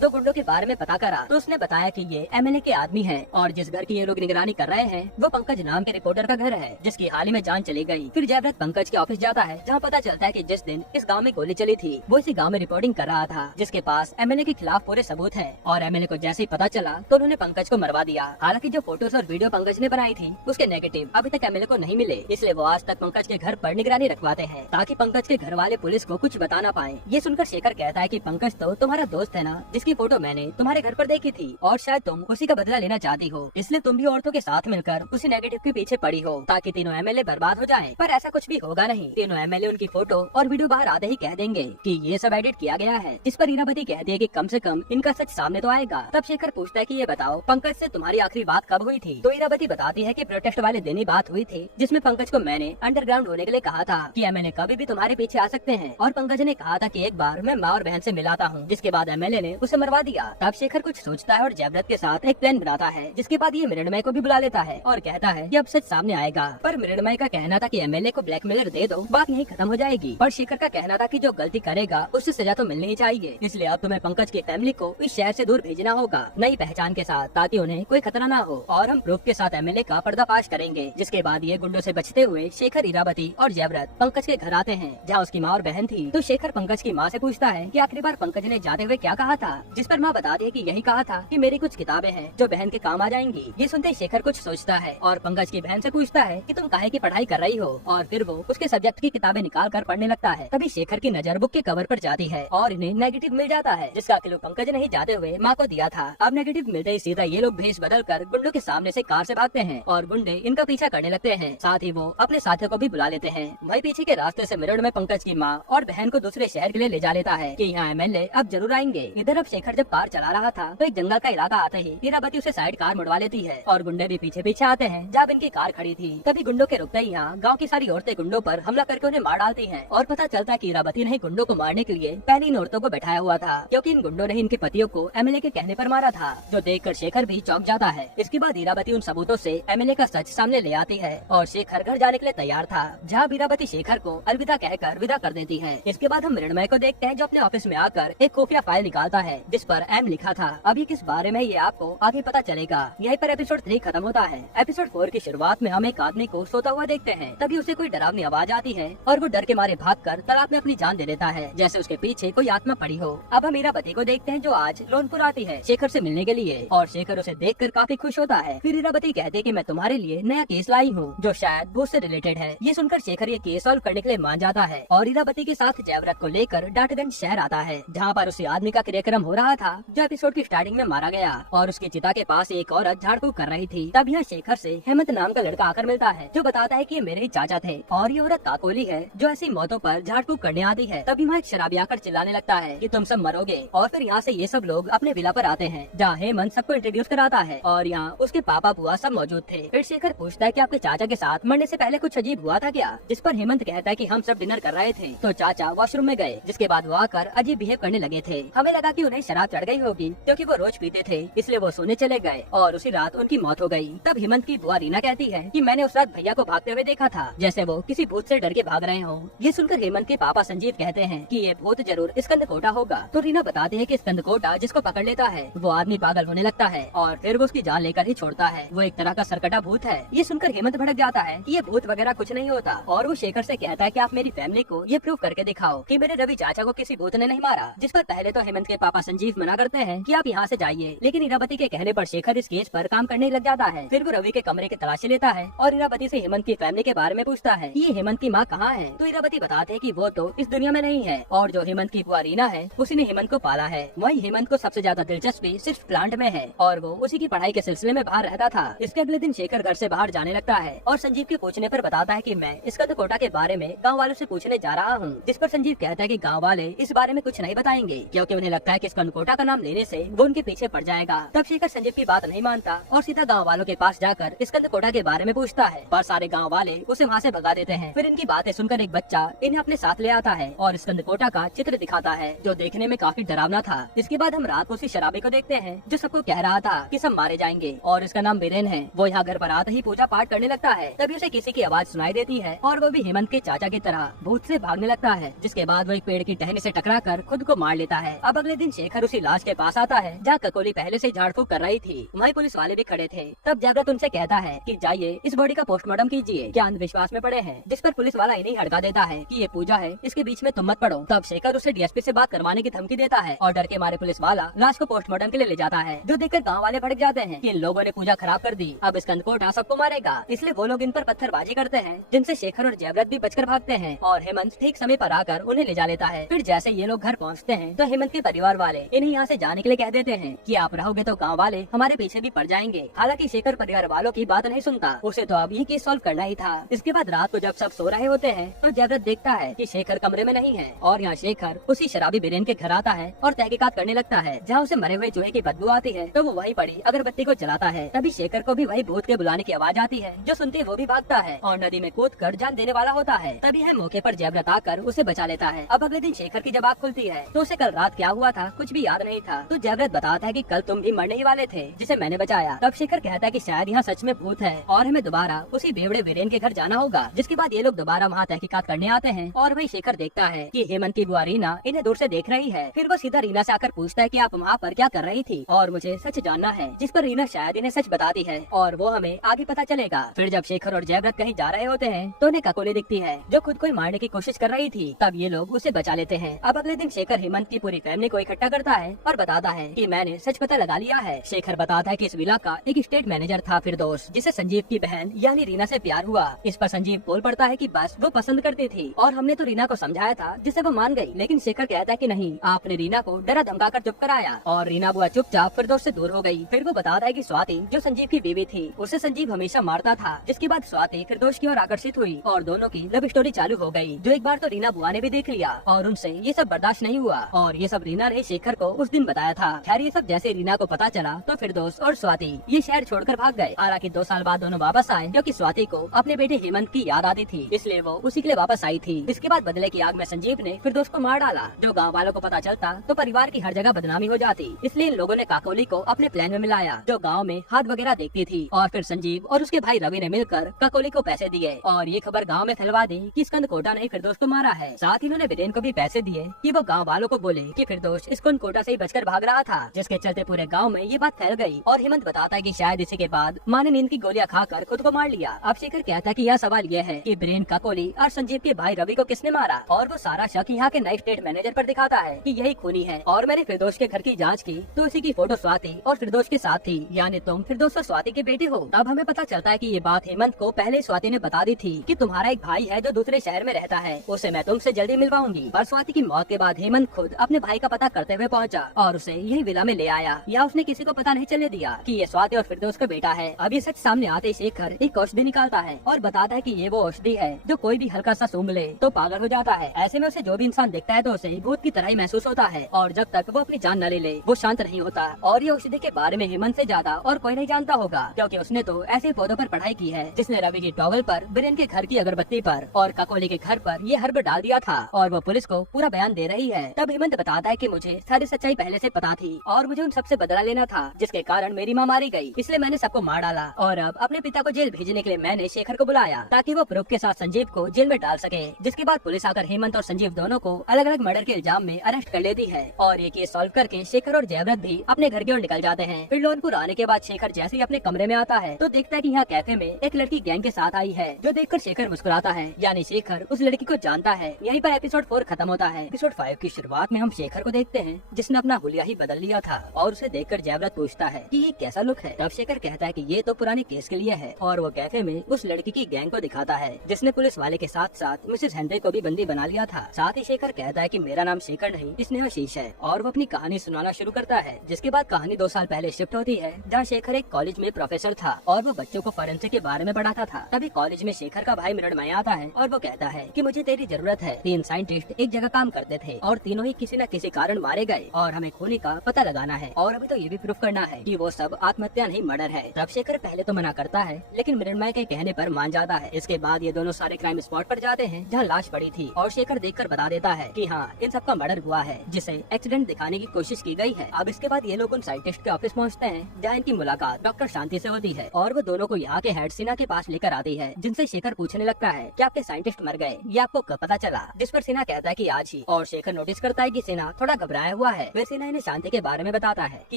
2 गुंडों के बारे में पता करा, तो उसने बताया कि ये एमएलए के आदमी है और जिस घर की ये लोग निगरानी कर रहे हैं वो पंकज नाम के रिपोर्टर का घर है, जिसकी हाल ही में जान चली गई। फिर जबरत पंकज के ऑफिस जाता है, जहाँ पता चलता है कि जिस दिन इस गाँव में गोली चली थी वो इसी गाँव में रिपोर्टिंग कर रहा था, जिसके पास एमएलए के खिलाफ पूरे सबूत है। और एमएलए को जैसे ही पता चला तो उन्होंने पंकज को मरवा दिया। हालांकि जो फोटोज और वीडियो पंकज ने बनाई थी उसके नेगेटिव अभी तक एमएलए को नहीं मिले, इसलिए वो आज तक पंकज के घर पर निगरानी रखवाते हैं ताकि पंकज के घर वाले पुलिस को कुछ बता ना पाए। ये सुनकर शेखर कहता है कि पंकज तो तुम्हारा दोस्त है ना, जिसकी फोटो मैंने तुम्हारे घर पर देखी थी और शायद तुम उसी का बदला लेना चाहती हो, इसलिए तुम भी औरतों के साथ मिलकर उसी नेगेटिव के पीछे पड़ी हो ताकि तीनों एमएलए बर्बाद हो जाएं। पर ऐसा कुछ भी होगा नहीं। तीनों एमएलए उनकी फोटो और वीडियो बाहर आते ही कह देंगे कि ये सब एडिट किया गया है। इस पर इरावती कहती है कि कम से कम इनका सच सामने तो आएगा। तब शेखर पूछता है कि ये बताओ पंकज से तुम्हारी आखिरी बात कब हुई थी? तो इरावती बताती है कि प्रोटेस्ट वाले दिन ही बात हुई थी, जिसमें पंकज को मैंने अंडरग्राउंड होने के लिए कहा था कि एमएलए कभी भी तुम्हारे पीछे आ सकते हैं, और पंकज ने कहा था कि एक बार मैं माँ और बहन से मिलाता हूँ, जिसके बाद एमएलए ने उसे मरवा दिया। तब शेखर कुछ सोचता है और जयव्रत के साथ एक प्लान बनाता है, जिसके बाद ये मृण्मय को भी बुला लेता है और कहता है कि अब सच सामने आएगा। पर मृण्मय का कहना था कि एमएलए को ब्लैकमेलर दे दो, बात यही खत्म हो जाएगी। पर शेखर का कहना था कि जो गलती करेगा उससे सजा तो मिलनी ही चाहिए, इसलिए अब तुम्हें पंकज की फैमिली को इस शहर से दूर भेजना होगा, नई पहचान के साथ, ताकि उन्हें कोई खतरा ना हो, और हम प्रूफ के साथ एमएलए का पर्दाफाश करेंगे। जिसके बाद ये गुंडों से बचते हुए शेखर, इरावती और जयव्रत पंकज के घर आते हैं, जहाँ उसकी माँ और बहन थी। तो शेखर पंकज की माँ से पूछता है कि आखिरी बार पंकज ने जाते हुए क्या कहा था, जिस पर माँ बताती है कि यही कहा था कि मेरी कुछ किताबें हैं जो बहन के काम आ जाएंगी। ये सुनते ही शेखर कुछ सोचता है और पंकज की बहन से पूछता है कि तुम काहे की पढ़ाई कर रही हो, और फिर वो उसके सब्जेक्ट की किताबें निकाल कर पढ़ने लगता है। तभी शेखर की नजर बुक के कवर पर जाती है और इन्हें नेगेटिव मिल जाता है, जिसका क्लू पंकज ने ही जाते हुए माँ को दिया था। अब नेगेटिव मिलते ही सीधा ये लोग भेष बदल कर गुंडों के सामने से कार से भागते हैं और गुंडे इनका पीछा करने लगते हैं। साथ ही वो अपने साथियों को भी बुला लेते हैं। वही पीछे के रास्ते से मिरर में पंकज की माँ और बहन को दूसरे शहर के लिए ले जा लेता है कि यहाँ एमएलए अब जरूर आएंगे। इधर अब शेखर जब कार चला रहा था तो एक जंगल का इलाका आते ही इरावती उसे साइड कार मुड़वा लेती है और गुंडे भी पीछे पीछे आते हैं जब इनकी कार खड़ी थी। तभी गुंडों के रुकते ही यहाँ गाँव की सारी औरतें गुंडों पर हमला करके उन्हें मार डालती हैं और पता चलता है कि इरावती ने गुंडों को मारने के लिए पहले इन औरतों को बैठाया हुआ था, क्योंकि इन गुंडों ने इनके पतियों को एमएलए के कहने पर मारा था, जो देखकर शेखर भी चौंक जाता है। इसके बाद इरावती उन सबूतों से एमएलए का सच सामने ले आती है और शेखर घर जाने के लिए तैयार था, जहाँ इरावती शेखर को अलविदा कहकर विदा कर देती है। इसके बाद हम मृण्मय को देखते हैं जो अपने ऑफिस में आकर एक खुफिया फाइल निकालता है जिस पर एम लिखा था। अभी किस बारे में ये आपको आगे पता चलेगा। यहीं पर एपिसोड 3 खत्म होता है। एपिसोड 4 की शुरुआत में हम एक आदमी को सोता हुआ देखते हैं। तभी उसे कोई डरावनी आवाज आती है और वो डर के मारे भागकर तालाब में अपनी जान दे देता है, जैसे उसके पीछे कोई आत्मा पड़ी हो। अब हम इरावती को देखते हैं जो आज लोनपुर आती है शेखर से मिलने के लिए, और शेखर उसे देखकर काफी खुश होता है। फिर इरावती कहती है कि मैं तुम्हारे लिए नया केस लाई हूँ जो शायद भूत से रिलेटेड है। ये सुनकर शेखर ये केस सॉल्व करने के लिए मान जाता है और इरावती के साथ जयव्रत को लेकर डाटगंज शहर आता है, जहाँ पर उसी आदमी का क्रियाक्रम हो रहा था जो एपिसोड की स्टार्टिंग में मारा गया, और उसकी चिता के पास एक औरत झाड़ फूक कर रही थी। तब यहाँ शेखर से हेमंत नाम का लड़का आकर मिलता है जो बताता है कि ये मेरे ही चाचा थे और ये औरत काकोली है जो ऐसी मौतों पर झाड़ फूक करने आती है। तभी वहाँ एक शराबी आकर चिल्लाने लगता है कि तुम सब मरोगे, और फिर यहाँ से ये सब लोग अपने विला पर आते हैं जहाँ हेमंत सबको इंट्रोड्यूस कराता है और यहाँ उसके पापा बुआ सब मौजूद थे। फिर शेखर पूछता है कि आपके चाचा के साथ मरने से पहले कुछ अजीब हुआ था क्या, जिस पर हेमंत कहता है कि हम सब डिनर कर रहे थे तो चाचा वॉशरूम में गए, जिसके बाद वो आकर अजीब बिहेव करने लगे थे। हमें लगा कि उन्हें शराब चढ़ गई होगी क्योंकि वो रोज पीते थे, इसलिए वो सोने चले गए और उसी रात उनकी मौत हो गई। तब हेमंत की बुआ रीना कहती है कि मैंने उस रात भैया को भागते हुए देखा था, जैसे वो किसी भूत से डर के भाग रहे हो। ये सुनकर हेमंत के पापा संजीव कहते हैं कि ये भूत जरूर स्कंदकोटा होगा। तो रीना बताती है कि स्कंदकोटा जिसको पकड़ लेता है वो आदमी पागल होने लगता है और फिर वो उसकी जान लेकर ही छोड़ता है। वो एक तरह का सरकटा भूत है। ये सुनकर हेमंत भड़क जाता है कि ये भूत वगैरह कुछ नहीं होता, और वो शेखर से कहता है कि आप मेरी फैमिली को ये प्रूव करके दिखाओ कि मेरे रवि चाचा को किसी भूत ने नहीं मारा। जिस पर पहले तो हेमंत के पापा संजीव मना करते हैं कि आप यहाँ से जाइए, लेकिन इरावती के कहने पर शेखर इस केस पर काम करने लग जाता है। फिर वो रवि के कमरे की तलाशी लेता है और इरावती से हेमंत की फैमिली के बारे में पूछता है कि ये हेमंत की माँ कहाँ है। तो इरावती बताते हैं कि वो तो इस दुनिया में नहीं है और जो हेमंत की बुआ रीना है उसी ने हेमंत को पाला है। वही हेमंत को सबसे ज्यादा दिलचस्पी सिर्फ प्लांट में है और वो उसी की पढ़ाई के सिलसिले में बाहर रहता था। इसके अगले दिन शेखर घर से बाहर जाने लगता है और संजीव के पूछने पर बताता है कि मैं स्कंदकोटा के बारे में गाँव वालों से पूछने जा रहा हूँ, जिस पर संजीव कहता है कि गाँव वाले इस बारे में कुछ नहीं बताएंगे क्योंकि उन्हें लगता है कि स्कंदकोटा का नाम लेने से वो उनके पीछे पड़ जाएगा। तब शेखर संजीव की बात नहीं मानता और सीधा गाँव वालों के पास जाकर स्कंदकोटा के बारे में पूछता है, पर सारे गाँव वाले उसे वहाँ से भगा देते हैं। फिर इनकी बातें सुनकर एक बच्चा इन्हें अपने साथ ले आता है और स्कंदकोटा का चित्र दिखाता है जो देखने में काफी डरावना था। इसके बाद हम रात को उसी शराबी को देखते हैं जो सबको कह रहा था कि सब मारे जाएंगे और इसका नाम बीरेन है। वो यहाँ घर पर आते ही पूजा पाठ करने लगता है। तभी उसे किसी की आवाज सुनाई देती है और वो भी हेमंत के चाचा की तरह भूत से भागने लगता है, जिसके बाद वो एक पेड़ की टहनी से टकराकर खुद को मार लेता है। अब अगले दिन शेखर उसी लाश के पास आता है जहाँ ककोली पहले से झाड़ फूक कर रही थी। वहीं पुलिस वाले भी खड़े थे। तब जागृत उनसे कहता है कि जाइए इस बॉडी का पोस्टमार्टम कीजिए, क्या अंधविश्वास में पड़े हैं। जिस पर पुलिस वाला इन्हें हड़का देता है कि ये पूजा है, इसके बीच में तुम मत पड़ो। तब शेखर उसे डीएसपी से बात करवाने की धमकी देता है और डर के मारे पुलिस वाला लाश को पोस्टमार्टम के लिए ले जाता है, जो देखकर गाँव वाले भड़क जाते हैं कि इन लोगों ने पूजा खराब कर दी, अब स्कंदकोटा सबको मारेगा। इसलिए वो लोग इन पर पत्थरबाजी करते हैं, जिनसे शेखर और जयव्रत भी बचकर भागते हैं और हेमंत ठीक समय पर आकर उन्हें ले जा लेता है। फिर जैसे ये लोग घर पहुंचते हैं तो हेमंत के परिवार वाले इन्हें यहाँ से जाने के लिए कह देते हैं कि आप रहोगे तो गांव वाले हमारे पीछे भी पड़ जाएंगे। हालांकि शेखर परिवार वालों की बात नहीं सुनता, उसे तो अब ये केस सॉल्व करना ही था। इसके बाद रात को जब सब सो रहे होते हैं तो जयव्रत देखता है कि शेखर कमरे में नहीं है और यहाँ शेखर उसी शराबी बीरेन के घर आता है और तहकीकात करने लगता है। जहाँ उसे मरे हुए चूहे की बदबू आती है तो वो वहीं पड़ी अगरबत्ती को जलाता है। तभी शेखर को भी वही भूत के बुलाने की आवाज आती है, जो सुनते वो भी भागता है और नदी में कूद कर जान देने वाला होता है। तभी है मौके पर जयव्रत आकर उसे बचा लेता है। अब अगले दिन शेखर की जब आँख खुलती है तो उसे कल रात क्या हुआ था कुछ भी याद नहीं था। तो जयव्रत बताता है कि कल तुम भी मरने ही वाले थे, जिसे मैंने बचाया। तब शेखर कहता है कि शायद यहाँ सच में भूत है और हमें दोबारा उसी बेवड़े वीरेन के घर जाना होगा। जिसके बाद ये लोग दोबारा वहाँ तहकीकात करने आते हैं और वही शेखर देखता है कि हेमंत की बुआ रीना इन्हें दूर से देख रही है। फिर वो सीधा रीना से आकर पूछता है कि आप वहाँ पर क्या कर रही थी और मुझे सच जानना है। जिस पर रीना शायद इन्हें सच बताती है और वो हमें आगे पता चलेगा। फिर जब शेखर और जयव्रत कहीं जा रहे होते हैं तो उन्हें ककोली दिखती है, जो खुद को मारने की कोशिश कर रही थी। तब ये लोग उसे बचा लेते हैं। अब अगले दिन शेखर हेमंत की पूरी फैमिली को इकट्ठा करता है और बताता है कि मैंने सच पता लगा लिया है। शेखर बताता है कि इस विला का एक स्टेट मैनेजर था फिरदौस, जिसे संजीव की बहन यानी रीना से प्यार हुआ। इस पर संजीव बोल पड़ता है कि बस वो पसंद करती थी और हमने तो रीना को समझाया था, जिससे वो मान गई। लेकिन शेखर कहता है कि नहीं, आपने रीना को डरा धमका कर चुप कराया और रीना बुआ चुपचाप फिरदौस से दूर हो गई। फिर वो बताता है कि स्वाति जो संजीव की बीवी थी, उसे संजीव हमेशा मारता था। जिसके बाद स्वाति फिरदौस की ओर आकर्षित हुई और दोनों की लव स्टोरी चालू हो गई, जो एक बार तो रीना बुआ ने भी देख लिया और उनसे ये सब बर्दाश्त नहीं हुआ। और ये सब रीना ने शेखर को उस दिन बताया था। खैर ये सब जैसे रीना को पता चला तो फिरदौस और स्वाति ये शहर छोड़कर भाग गए। हालांकि 2 साल बाद दोनों वापस आए, क्योंकि स्वाति को अपने बेटे हेमंत की याद आती थी, इसलिए वो उसी के लिए वापस आई थी। इसके बाद बदले की आग में संजीव ने फिरदौस को मार डाला। जो गाँव वालों को पता चलता तो परिवार की हर जगह बदनामी हो जाती, इसलिए इन लोगों ने काकोली को अपने प्लान में मिलाया, जो गाँव में हाथ वगैरह देखती थी। और फिर संजीव और उसके भाई रवि ने मिलकर काकोली को पैसे दिए और ये खबर गाँव में फैलवा दी कि स्कंदकोटा ने फिरदौस को मारा है। साथ ही उन्होंने वीरेन को भी पैसे दिए कि वो गाँव वालों को बोले कि फिरदौस स्कंदकोटा से ही बचकर भाग रहा था, जिसके चलते पूरे गाँव में ये बात फैल गई। और हेमंत बताता है कि शायद इसी के बाद माँ ने नींद की गोलियां खाकर खुद को मार लिया। अब शेखर कहता है कि यह सवाल यह है कि वीरेन, काकोली और संजीव के भाई रवि को किसने मारा, और वो सारा शक यहाँ के नए स्टेट मैनेजर पर दिखाता है कि यही खूनी है। और मैंने फिरदौस के घर की जांच की तो उसी की फोटो स्वाति और फिरदौस के साथ थी, यानी तुम फिरदौस और स्वाति के बेटे हो। अब हमें पता चलता है कि ये बात हेमंत को पहले स्वाति ने बता दी थी कि तुम्हारा एक भाई है जो दूसरे शहर में रहता है, उसे मैं तुमसे जल्दी मिलवाऊंगी। पर स्वाति की मौत के बाद हेमंत खुद अपने भाई का पता करते हुए पहुंचा और उसे यही विला में ले आया, या उसने किसी को पता नहीं चलने दिया कि ये स्वाति और फिरदौस का बेटा है। अब ये सच सामने आते शेखर एक औषधि निकालता है और बताता है कि ये वो औषधि है जो कोई भी हल्का सा सूंघ ले तो पागल हो जाता है। ऐसे में उसे जो भी इंसान देखता है तो उसे भूत की तरह ही महसूस होता है और जब तक वो अपनी जान न ले वो शांत नहीं होता। और ये औषधि के बारे में हेमंत से ज्यादा और कोई नहीं जानता होगा, क्योंकि उसने तो ऐसे पौधों पर पढ़ाई की है जिसने रवि की टॉवल पर, बीरेन के घर की अगरबत्ती पर और काकोली के घर पर ये हर्ब डाल दिया था। और वो पुलिस को पूरा बयान दे रही है। तब हेमंत बताता है कि मुझे सारी सच्चाई पहले से पता थी और मुझे उन सबसे बदला लेना था, जिसके कारण मेरी माँ मारी गई, इसलिए मैंने सबको मार डाला। और अब अपने पिता को जेल भेजने के लिए मैंने शेखर को बुलाया ताकि वो प्रूफ के साथ संजीव को जेल में डाल सके। जिसके बाद पुलिस आकर हेमंत और संजीव दोनों को अलग अलग मर्डर के इल्जाम में अरेस्ट कर लेती है और ये केस सॉल्व करके शेखर और जयव्रत भी अपने घर की ओर निकल जाते हैं। फिर लोनपुर आने के बाद शेखर जैसे ही अपने कमरे में आता है तो देखता है कि यहाँ कैफे में एक लड़की गैंग के साथ आई है, जो देखकर शेखर मुस्कुराता है, यानी शेखर उस लड़की को जानता है। यहीं पर एपिसोड 4 खत्म होता है। एपिसोड 5 की शुरुआत में हम शेखर को देखते हैं, जिसने अपना हुलिया ही बदल लिया था और उसे देखकर जयव्रत पूछता है कि ये कैसा लुक है। तब शेखर कहता है कि ये तो पुराने केस के लिए है और वो कैफे में उस लड़की की गैंग को दिखाता है, जिसने पुलिस वाले के साथ साथ मिसेस हेनरी को भी बंदी बना लिया था। साथ ही शेखर कहता है कि मेरा नाम शेखर नहीं, स्नेहाशीष है, और वो अपनी कहानी सुनाना शुरू करता है। जिसके बाद कहानी 2 साल पहले शिफ्ट होती है, जहाँ शेखर एक कॉलेज में प्रोफेसर था और वो बच्चों को फॉरेंसिक के बारे में पढ़ाता था। तभी कॉलेज में शेखर का भाई मृणमय आता है और वो कहता है कि मुझे तेरी जरूरत है। 3 साइंटिस्ट एक जगह काम करते थे और तीनों ही किसी न किसी कारण मारे गए और हमें खूनी का पता लगाना है और अभी तो ये भी प्रूफ करना है कि वो सब आत्महत्या नहीं मर्डर है। तब शेखर पहले तो मना करता है, लेकिन मृणमय के कहने पर मान जाता है। इसके बाद ये दोनों सारे क्राइम स्पॉट पर जाते हैं जहाँ लाश पड़ी थी और शेखर देखकर बता देता है कि हाँ, इन सबका मर्डर हुआ है, जिसे एक्सीडेंट दिखाने की कोशिश की गई है। अब इसके बाद ये लोग उन साइंटिस्ट के ऑफिस पहुँचते हैं, जहाँ इनकी मुलाकात डॉक्टर शांति से होती है और वो दोनों को यहाँ के हेड सिन्हा के पास लेकर आती है, जिनसे शेखर पूछने लगता है कि आपके साइंटिस्ट मर गए, ये आपको कब पता चला? जिस पर सिन्हा कहता है कि आज ही। और शेखर नोटिस करता है कि सिन्हा थोड़ा घबराया हुआ है। फिर सिन्हा इन्हें शांति के बारे में बताता है कि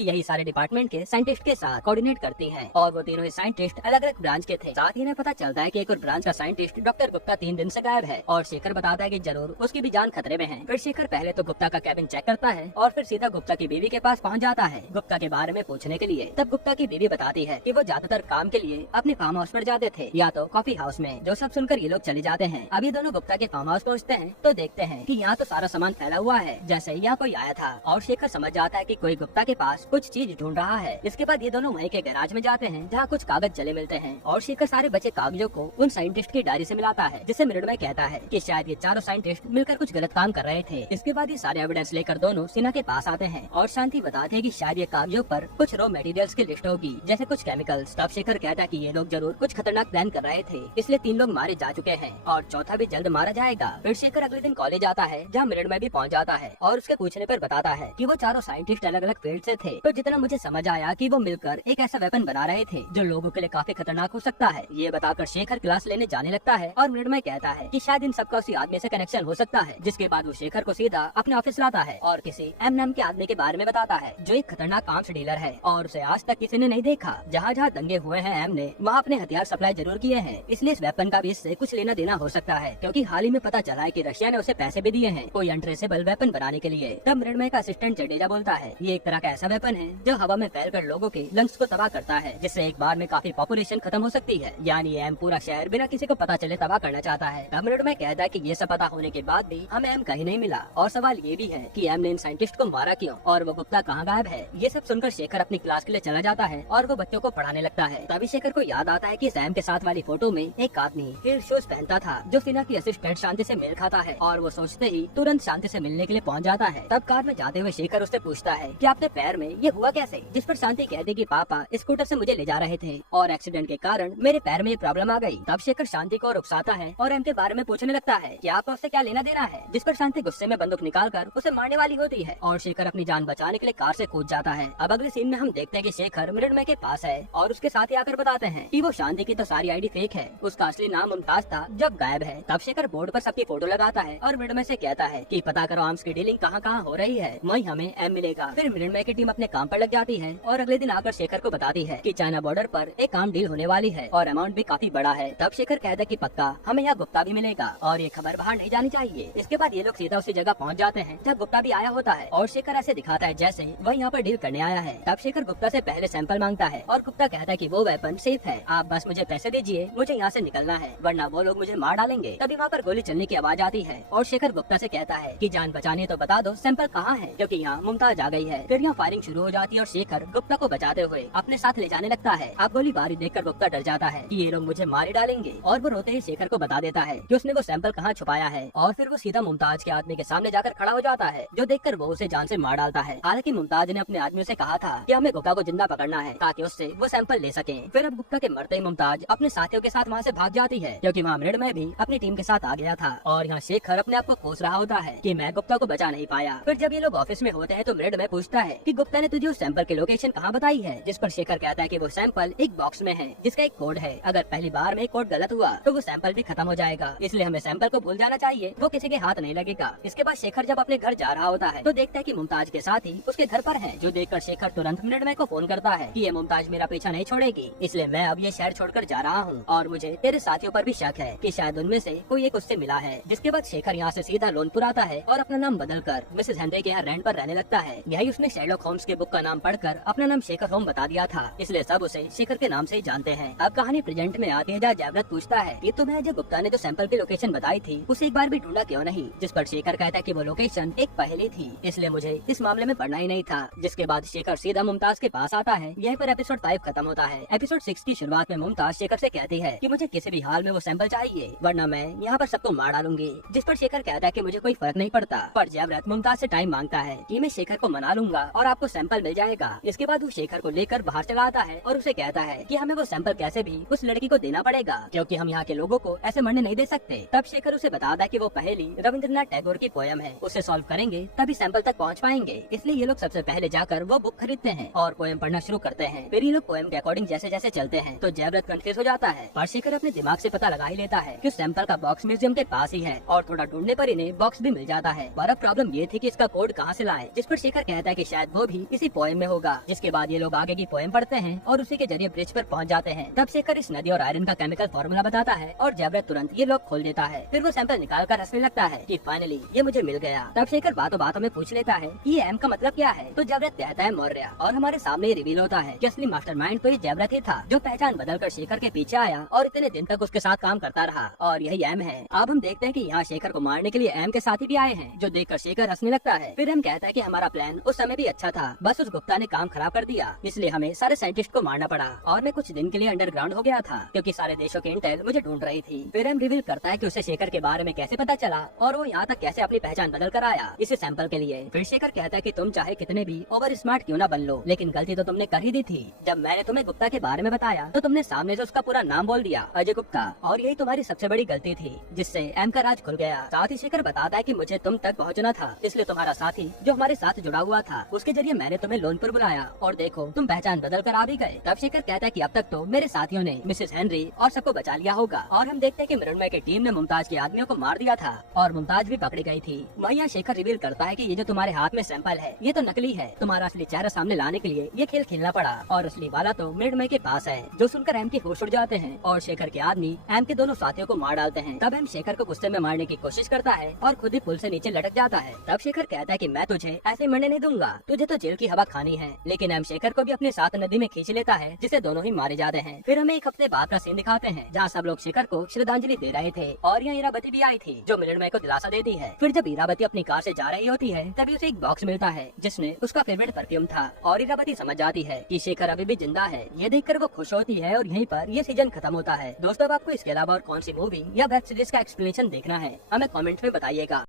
यही सारे डिपार्टमेंट के साइंटिस्ट के साथ कोऑर्डिनेट करती हैं और वो तीनों ही साइंटिस्ट अलग अलग ब्रांच के थे। साथ ही इन्हें पता चलता है कि एक और ब्रांच का साइंटिस्ट डॉक्टर गुप्ता 3 दिन से गायब है और शेखर बताता है कि जरूर उसकी भी जान खतरे में है। फिर शेखर पहले तो गुप्ता का कैबिन चेक करता है और फिर सीधा गुप्ता की बीवी के पास पहुंच जाता है गुप्ता के बारे में पूछने के लिए। तब गुप्ता की बीवी बताती है कि वो ज्यादातर काम के लिए अपने फार्म हाउस पर जाते थे या तो कॉफी हाउस में। जो सब सुनकर ये लोग चले जाते हैं। अभी दोनों गुप्ता के फार्म हाउस पहुँचते हैं तो देखते हैं कि यहाँ तो सारा सामान फैला हुआ है जैसे यहाँ कोई आया था और शेखर समझ जाता है कि कोई गुप्ता के पास कुछ चीज ढूंढ रहा है। इसके बाद ये दोनों वहीं के गैराज में जाते हैं जहाँ कुछ कागज जले मिलते हैं और शेखर सारे बचे कागजों को उन साइंटिस्ट की डायरी से मिलाता है जिससे मृण्मय कहता है कि शायद ये चारों साइंटिस्ट मिलकर कुछ गलत काम कर रहे थे। इसके बाद ये सारे एविडेंस लेकर दोनों सिन्हा के पास आते हैं और शांति बताते हैं कि शायद ये कागजों पर कुछ रॉ मटेरियल्स की लिस्ट होगी जैसे कुछ केमिकल्स। तब शेखर कहता है कि ये लोग जरूर कुछ खतरनाक प्लान कर रहे थे इसलिए 3 लोग मारे जा चुके हैं और चौथा भी जल्द मारा जाएगा। फिर शेखर अगले दिन कॉलेज आता है जहाँ मृण्मय भी पहुँच जाता है और उसके पूछने पर बताता है कि वो चारों साइंटिस्ट अलग अलग फील्ड से थे। तो जितना मुझे समझ आया कि वो मिलकर एक ऐसा वेपन बना रहे थे जो लोगों के लिए काफी खतरनाक हो सकता है। ये बताकर शेखर क्लास लेने जाने लगता है और मृण्मय कहता है कि शायद इन सबका उसी आदमी से कनेक्शन हो सकता है। जिसके बाद वो शेखर को सीधा अपने ऑफिस लाता है और किसी एम नाम के आदमी के बारे में बताता है जो एक खतरनाक आर्म्स डीलर है और उसे आज तक किसी ने नहीं देखा। जहाँ जहाँ दंगे हुए हैं एम ने वहाँ अपने हथियार सप्लाई जरूर किए हैं इसलिए इस वेपन का भी इससे कुछ लेना देना हो सकता है क्योंकि हाल ही में पता चला है कि रशिया ने उसे पैसे भी दिए हैं कोई अनट्रेसेबल वेपन बनाने के लिए। तब मृण्मय का असिस्टेंट जडेजा बोलता है ये एक तरह का ऐसा वेपन है जो हवा में फैलकर लोगों के लंग्स को तबाह करता है जिससे एक बार में काफी पॉपुलेशन खत्म हो सकती है। यानी एम पूरा शहर बिना किसी को पता चले तबाह करना चाहता है। तब मृण्मय कहता है कि ये सब पता होने के बाद भी हमें एम कहीं नहीं मिला और सवाल ये भी है कि एम ने इन साइंटिस्ट को मारा क्यों और वो गुप्ता कहाँ गायब है। ये सब सुनकर शेखर अपनी क्लास के लिए चला जाता है और वो बच्चों को पढ़ाने लगता है। तभी शेखर को याद आता है कि एम के साथ वाली फोटो में एक आदमी हील शूज पहनता था जो सिन्हा की असिस्टेंट शांति से मेल खाता है और वो सोचते ही तुरंत शांति से मिलने के लिए पहुंच जाता है। तब कार में जाते हुए शेखर उससे पूछता है कि आपके पैर में ये हुआ कैसे। जिस पर शांति कहती कि पापा स्कूटर से मुझे ले जा रहे थे और एक्सीडेंट के कारण मेरे पैर में ये प्रॉब्लम आ गई। तब शेखर शांति को रुकसाता है और एम के बारे में पूछने लगता है कि आपका उससे क्या लेना देना है। जिस पर शांति गुस्से में बंदूक निकालकर उसे मारने वाली होती है और शेखर अपनी जान बचाने के लिए कार से कूद जाता है। अब अगले सीन में हम देखते हैं कि शेखर मृण्मय के पास है और उसके साथ ही आकर बताते हैं कि वो शांति की तो सारी आईडी फेक है, उसका असली नाम मुमताज था जब गायब है। तब शेखर बोर्ड पर सबकी फोटो लगाता है और मृण्मय से कहता है कि पता करो आर्म्स की डीलिंग कहाँ कहाँ हो रही है, वहीं हमें एम मिलेगा। फिर मृण्मय की टीम अपने काम पर लग जाती है और अगले दिन आकर शेखर को बताती है कि चाइना बॉर्डर पर एक काम डील होने वाली है और अमाउंट भी काफी बड़ा है। तब शेखर कहता है कि पक्का हमें यहाँ गुप्ता भी मिलेगा और ये खबर बाहर नहीं जानी चाहिए। इसके बाद ये लोग सीधा उसी जगह पहुँच जाते हैं जब गुप्ता भी आया होता है और शेखर ऐसे दिखाता है जैसे वह यहाँ पर डील करने आया है। तब शेखर गुप्ता से पहले सैंपल मांगता है और गुप्ता कहता है कि वो वेपन सेफ है, आप बस मुझे पैसे दीजिए, मुझे यहाँ से निकलना है वरना वो लोग मुझे मार डालेंगे। तभी वहाँ पर गोली चलने की आवाज आती है और शेखर गुप्ता से कहता है कि जान बचानी तो बता दो सैंपल कहाँ है क्योंकि यहाँ मुमताज आ गई है। फिर यहाँ फायरिंग शुरू हो जाती है और शेखर गुप्ता को बचाते हुए अपने साथ ले जाने लगता है। अब गोलीबारी देखकर गुप्ता डर जाता है कि ये लोग मुझे मार डालेंगे और वो रोते ही शेखर को बता देता है कि उसने वो सैंपल कहाँ छुपाया है और फिर वो सीधा मुमताज के आदमी के सामने जाकर खड़ा हो जाता है जो देखकर वो उसे जान से मार डालता है। हालांकि मुमताज ने अपने आदमियों से कहा था कि हमें गुप्ता को जिंदा पकड़ना है ताकि उससे वो सैंपल ले सके। फिर अब गुप्ता के मरते ही मुमताज अपने साथियों के साथ वहाँ से भाग जाती है क्योंकि वहाँ मृण्मय भी अपनी टीम के साथ आ गया था और यहाँ शेखर अपने आप को कोस रहा होता है कि मैं गुप्ता को बचा नहीं पाया। फिर जब ये लोग ऑफिस में होते हैं तो मृण्मय पूछता है कि गुप्ता ने तुझे उस सैंपल की लोकेशन कहाँ बताई है। जिस पर शेखर कहता है कि वो सैंपल एक बॉक्स में है जिसका एक कोड है, अगर पहली बार में कोड गलत हुआ तो वो सैंपल भी खत्म हो जाएगा, इसलिए हमें सैंपल को भूल जाना चाहिए, वो किसी के हाथ नहीं लगेगा। इसके बाद शेखर जब अपने घर जा रहा होता है तो देखता है कि मुमताज के साथ ही उसके घर पर है, जो देखकर शेखर तुरंत मृण्मय को फोन करता है कि ये मुमताज मेरा पीछा नहीं छोड़ेगी, इसलिए मैं अब ये शहर छोड़कर जा रहा हूँ और मुझे तेरे साथियों पर भी शक है कि शायद उनमें से कोई एक उससे मिला है। जिसके बाद शेखर यहाँ से सीधा लोनपुर आता है और अपना नाम बदलकर मिसेस हेनरी के यहाँ रेंट पर रहने लगता है। यही उसने शेरलॉक होम्स की बुक का नाम पढ़कर अपना नाम शेखर होम बता दिया था, इसलिए सब उसे शेखर के नाम से ही जानते हैं। अब कहानी प्रेजेंट में आती है जहाँ जयव्रत पूछता है कि तुम्हें जो गुप्ता ने जो सैंपल की लोकेशन बताई थी उसे एक बार भी ढूंढा क्यों नहीं। जिस पर शेखर कहता है कि वो लोकेशन एक पहेली थी, इसलिए मुझे इस मामले में पढ़ना ही नहीं था। जिसके बाद शेखर सीधा मुमताज के पास आता है। यहीं पर एपिसोड 5 खत्म होता है। एपिसोड 6 की शुरुआत में मुमताज शेखर से कहती है कि मुझे किसी भी हाल में वो सैंपल चाहिए वरना मैं यहाँ पर सबको मार डालूंगी। जिस पर शेखर कहता है कि मुझे कोई फर्क नहीं पड़ता, पर जयव्रत मुमताज से टाइम मांगता है कि मैं शेखर को मना लूंगा और आपको सैंपल मिल जाएगा। इसके बाद वो शेखर को लेकर बाहर चला आता है और उसे कहता है कि हमें वो सैंपल कैसे भी उस लड़की को देना पड़ेगा क्योंकि हम यहाँ के लोगों को ऐसे मरने नहीं दे सकते। तब शेखर उसे बताता है कि वो पहेली रविंद्रनाथ टैगोर की पोयम है, उसे सॉल्व करेंगे तभी सैंपल तक पहुँच पाएंगे। इसलिए ये लोग सबसे पहले जाकर वो बुक खरीदते हैं और पोयम पढ़ना शुरू करते हैं। फिर ये लोग पोयम के अकॉर्डिंग जैसे जैसे चलते हैं तो जयव्रत कंफ्यूज हो जाता है, पर शेखर अपने दिमाग से पता लगा ही लेता है कि उस सैंपल का बॉक्स बॉक्स म्यूजियम के पास ही है और थोड़ा ढूंढने पर इन्हें बॉक्स भी मिल जाता है। पर अब प्रॉब्लम ये थी कि इसका कोड कहाँ से लाए, जिस पर शेखर कहता है कि शायद वो भी इसी पोएम में होगा। जिसके बाद ये लोग आगे की पोएम पढ़ते हैं और उसी के जरिए ब्रिज पर पहुंच जाते हैं। तब शेखर इस नदी और आयरन का केमिकल फॉर्मूला बताता है और जेब्रेट तुरंत ये लॉक खोल देता है। फिर वो सैंपल निकाल कर हंसने लगता है कि फाइनली ये मुझे मिल गया। तब शेखर बातों बातों में पूछ लेता है कि ये एम का मतलब क्या है। तो जेब्रेट कहता है मौर्य, और हमारे सामने रिवील होता है कि असली मास्टरमाइंड तो ये जेब्रेट ही था, जो पहचान बदलकर शेखर के पीछे आया और इतने दिन तक उसके साथ काम करता रहा, और यही एम है। अब हम देखते हैं कि यहाँ शेखर को मारने के लिए एम के साथी भी आए हैं, जो देखकर शेखर हंसने लगता है। फिर एम कहता है कि हमारा प्लान उस समय भी अच्छा था, बस उस गुप्ता ने काम खराब कर दिया, इसलिए हमें सारे साइंटिस्ट को मारना पड़ा और मैं कुछ दिन के लिए अंडरग्राउंड हो गया था क्योंकि सारे देशों की इंटेल मुझे ढूंढ रही थी। फिर एम रिवील करता है कि उसे शेखर के बारे में कैसे पता चला और वो यहाँ तक कैसे अपनी पहचान बदल कर आया इसे सैंपल के लिए। फिर शेखर कहता है कि तुम चाहे कितने भी ओवर स्मार्ट क्यों ना बन लो, लेकिन गलती तो तुमने कर ही दी थी। जब मैंने तुम्हें गुप्ता के बारे में बताया तो तुमने सामने से उसका पूरा नाम बोल दिया, अजय गुप्ता, और यही तुम्हारी सबसे बड़ी गलती थी, जिससे एम का राज खुल गया। साथ ही शेखर बताता है कि मुझे तुम तक पहुँचना था, इसलिए तुम्हारा साथी जो हमारे साथ जुड़ा हुआ था उसके जरिए मैंने तुम्हें लोन पर बुलाया और देखो तुम पहचान बदल कर आ भी गए। तब शेखर कहता है कि अब तक तो मेरे साथियों ने मिसेस हेनरी और सबको बचा लिया होगा, और हम देखते हैं कि मृण्मय की टीम ने मुमताज के आदमियों को मार दिया था और मुमताज भी पकड़ी गई थी। वहीं यहाँ शेखर रिवील करता है कि ये जो तुम्हारे हाथ में सैंपल है ये तो नकली है, तुम्हारा असली चेहरा सामने लाने के लिए ये खेल खेलना पड़ा और असली वाला तो मृण्मय के पास है। जो सुनकर एम के होश उड़ जाते हैं और शेखर के आदमी एम के दोनों साथियों को मार डालते हैं। तब एम शेखर को गुस्से में मारने की कोशिश करता है और खुद ही पुल से नीचे लटक जाता है। तब शेखर कहता है कि मैं तुझे ऐसे मरने नहीं दूंगा, तुझे तो जेल की हवा खानी है। लेकिन एम शेखर को भी अपने साथ नदी में खींच लेता है, जिसे दोनों ही मारे जाते हैं। फिर हमें एक हफ्ते बाद का सीन दिखाते हैं जहाँ सब लोग शेखर को श्रद्धांजलि दे रहे थे और यहाँ इरावती भी आई थी, जो मृण्मय को दिलासा देती है। फिर जब इरावती अपनी कार से जा रही होती है तभी उसे एक बॉक्स मिलता है जिसने उसका फेवरेट परफ्यूम था और इरावती समझ जाती है कि शेखर अभी भी जिंदा है। ये देखकर वो खुश होती है और यहीं पर ये सीजन खत्म होता है। दोस्तों, अब आपको इसके अलावा और कौन सी मूवी या वेब सीरीज का एक्सप्लेनेशन देखना है हमें कमेंट में बताइएगा।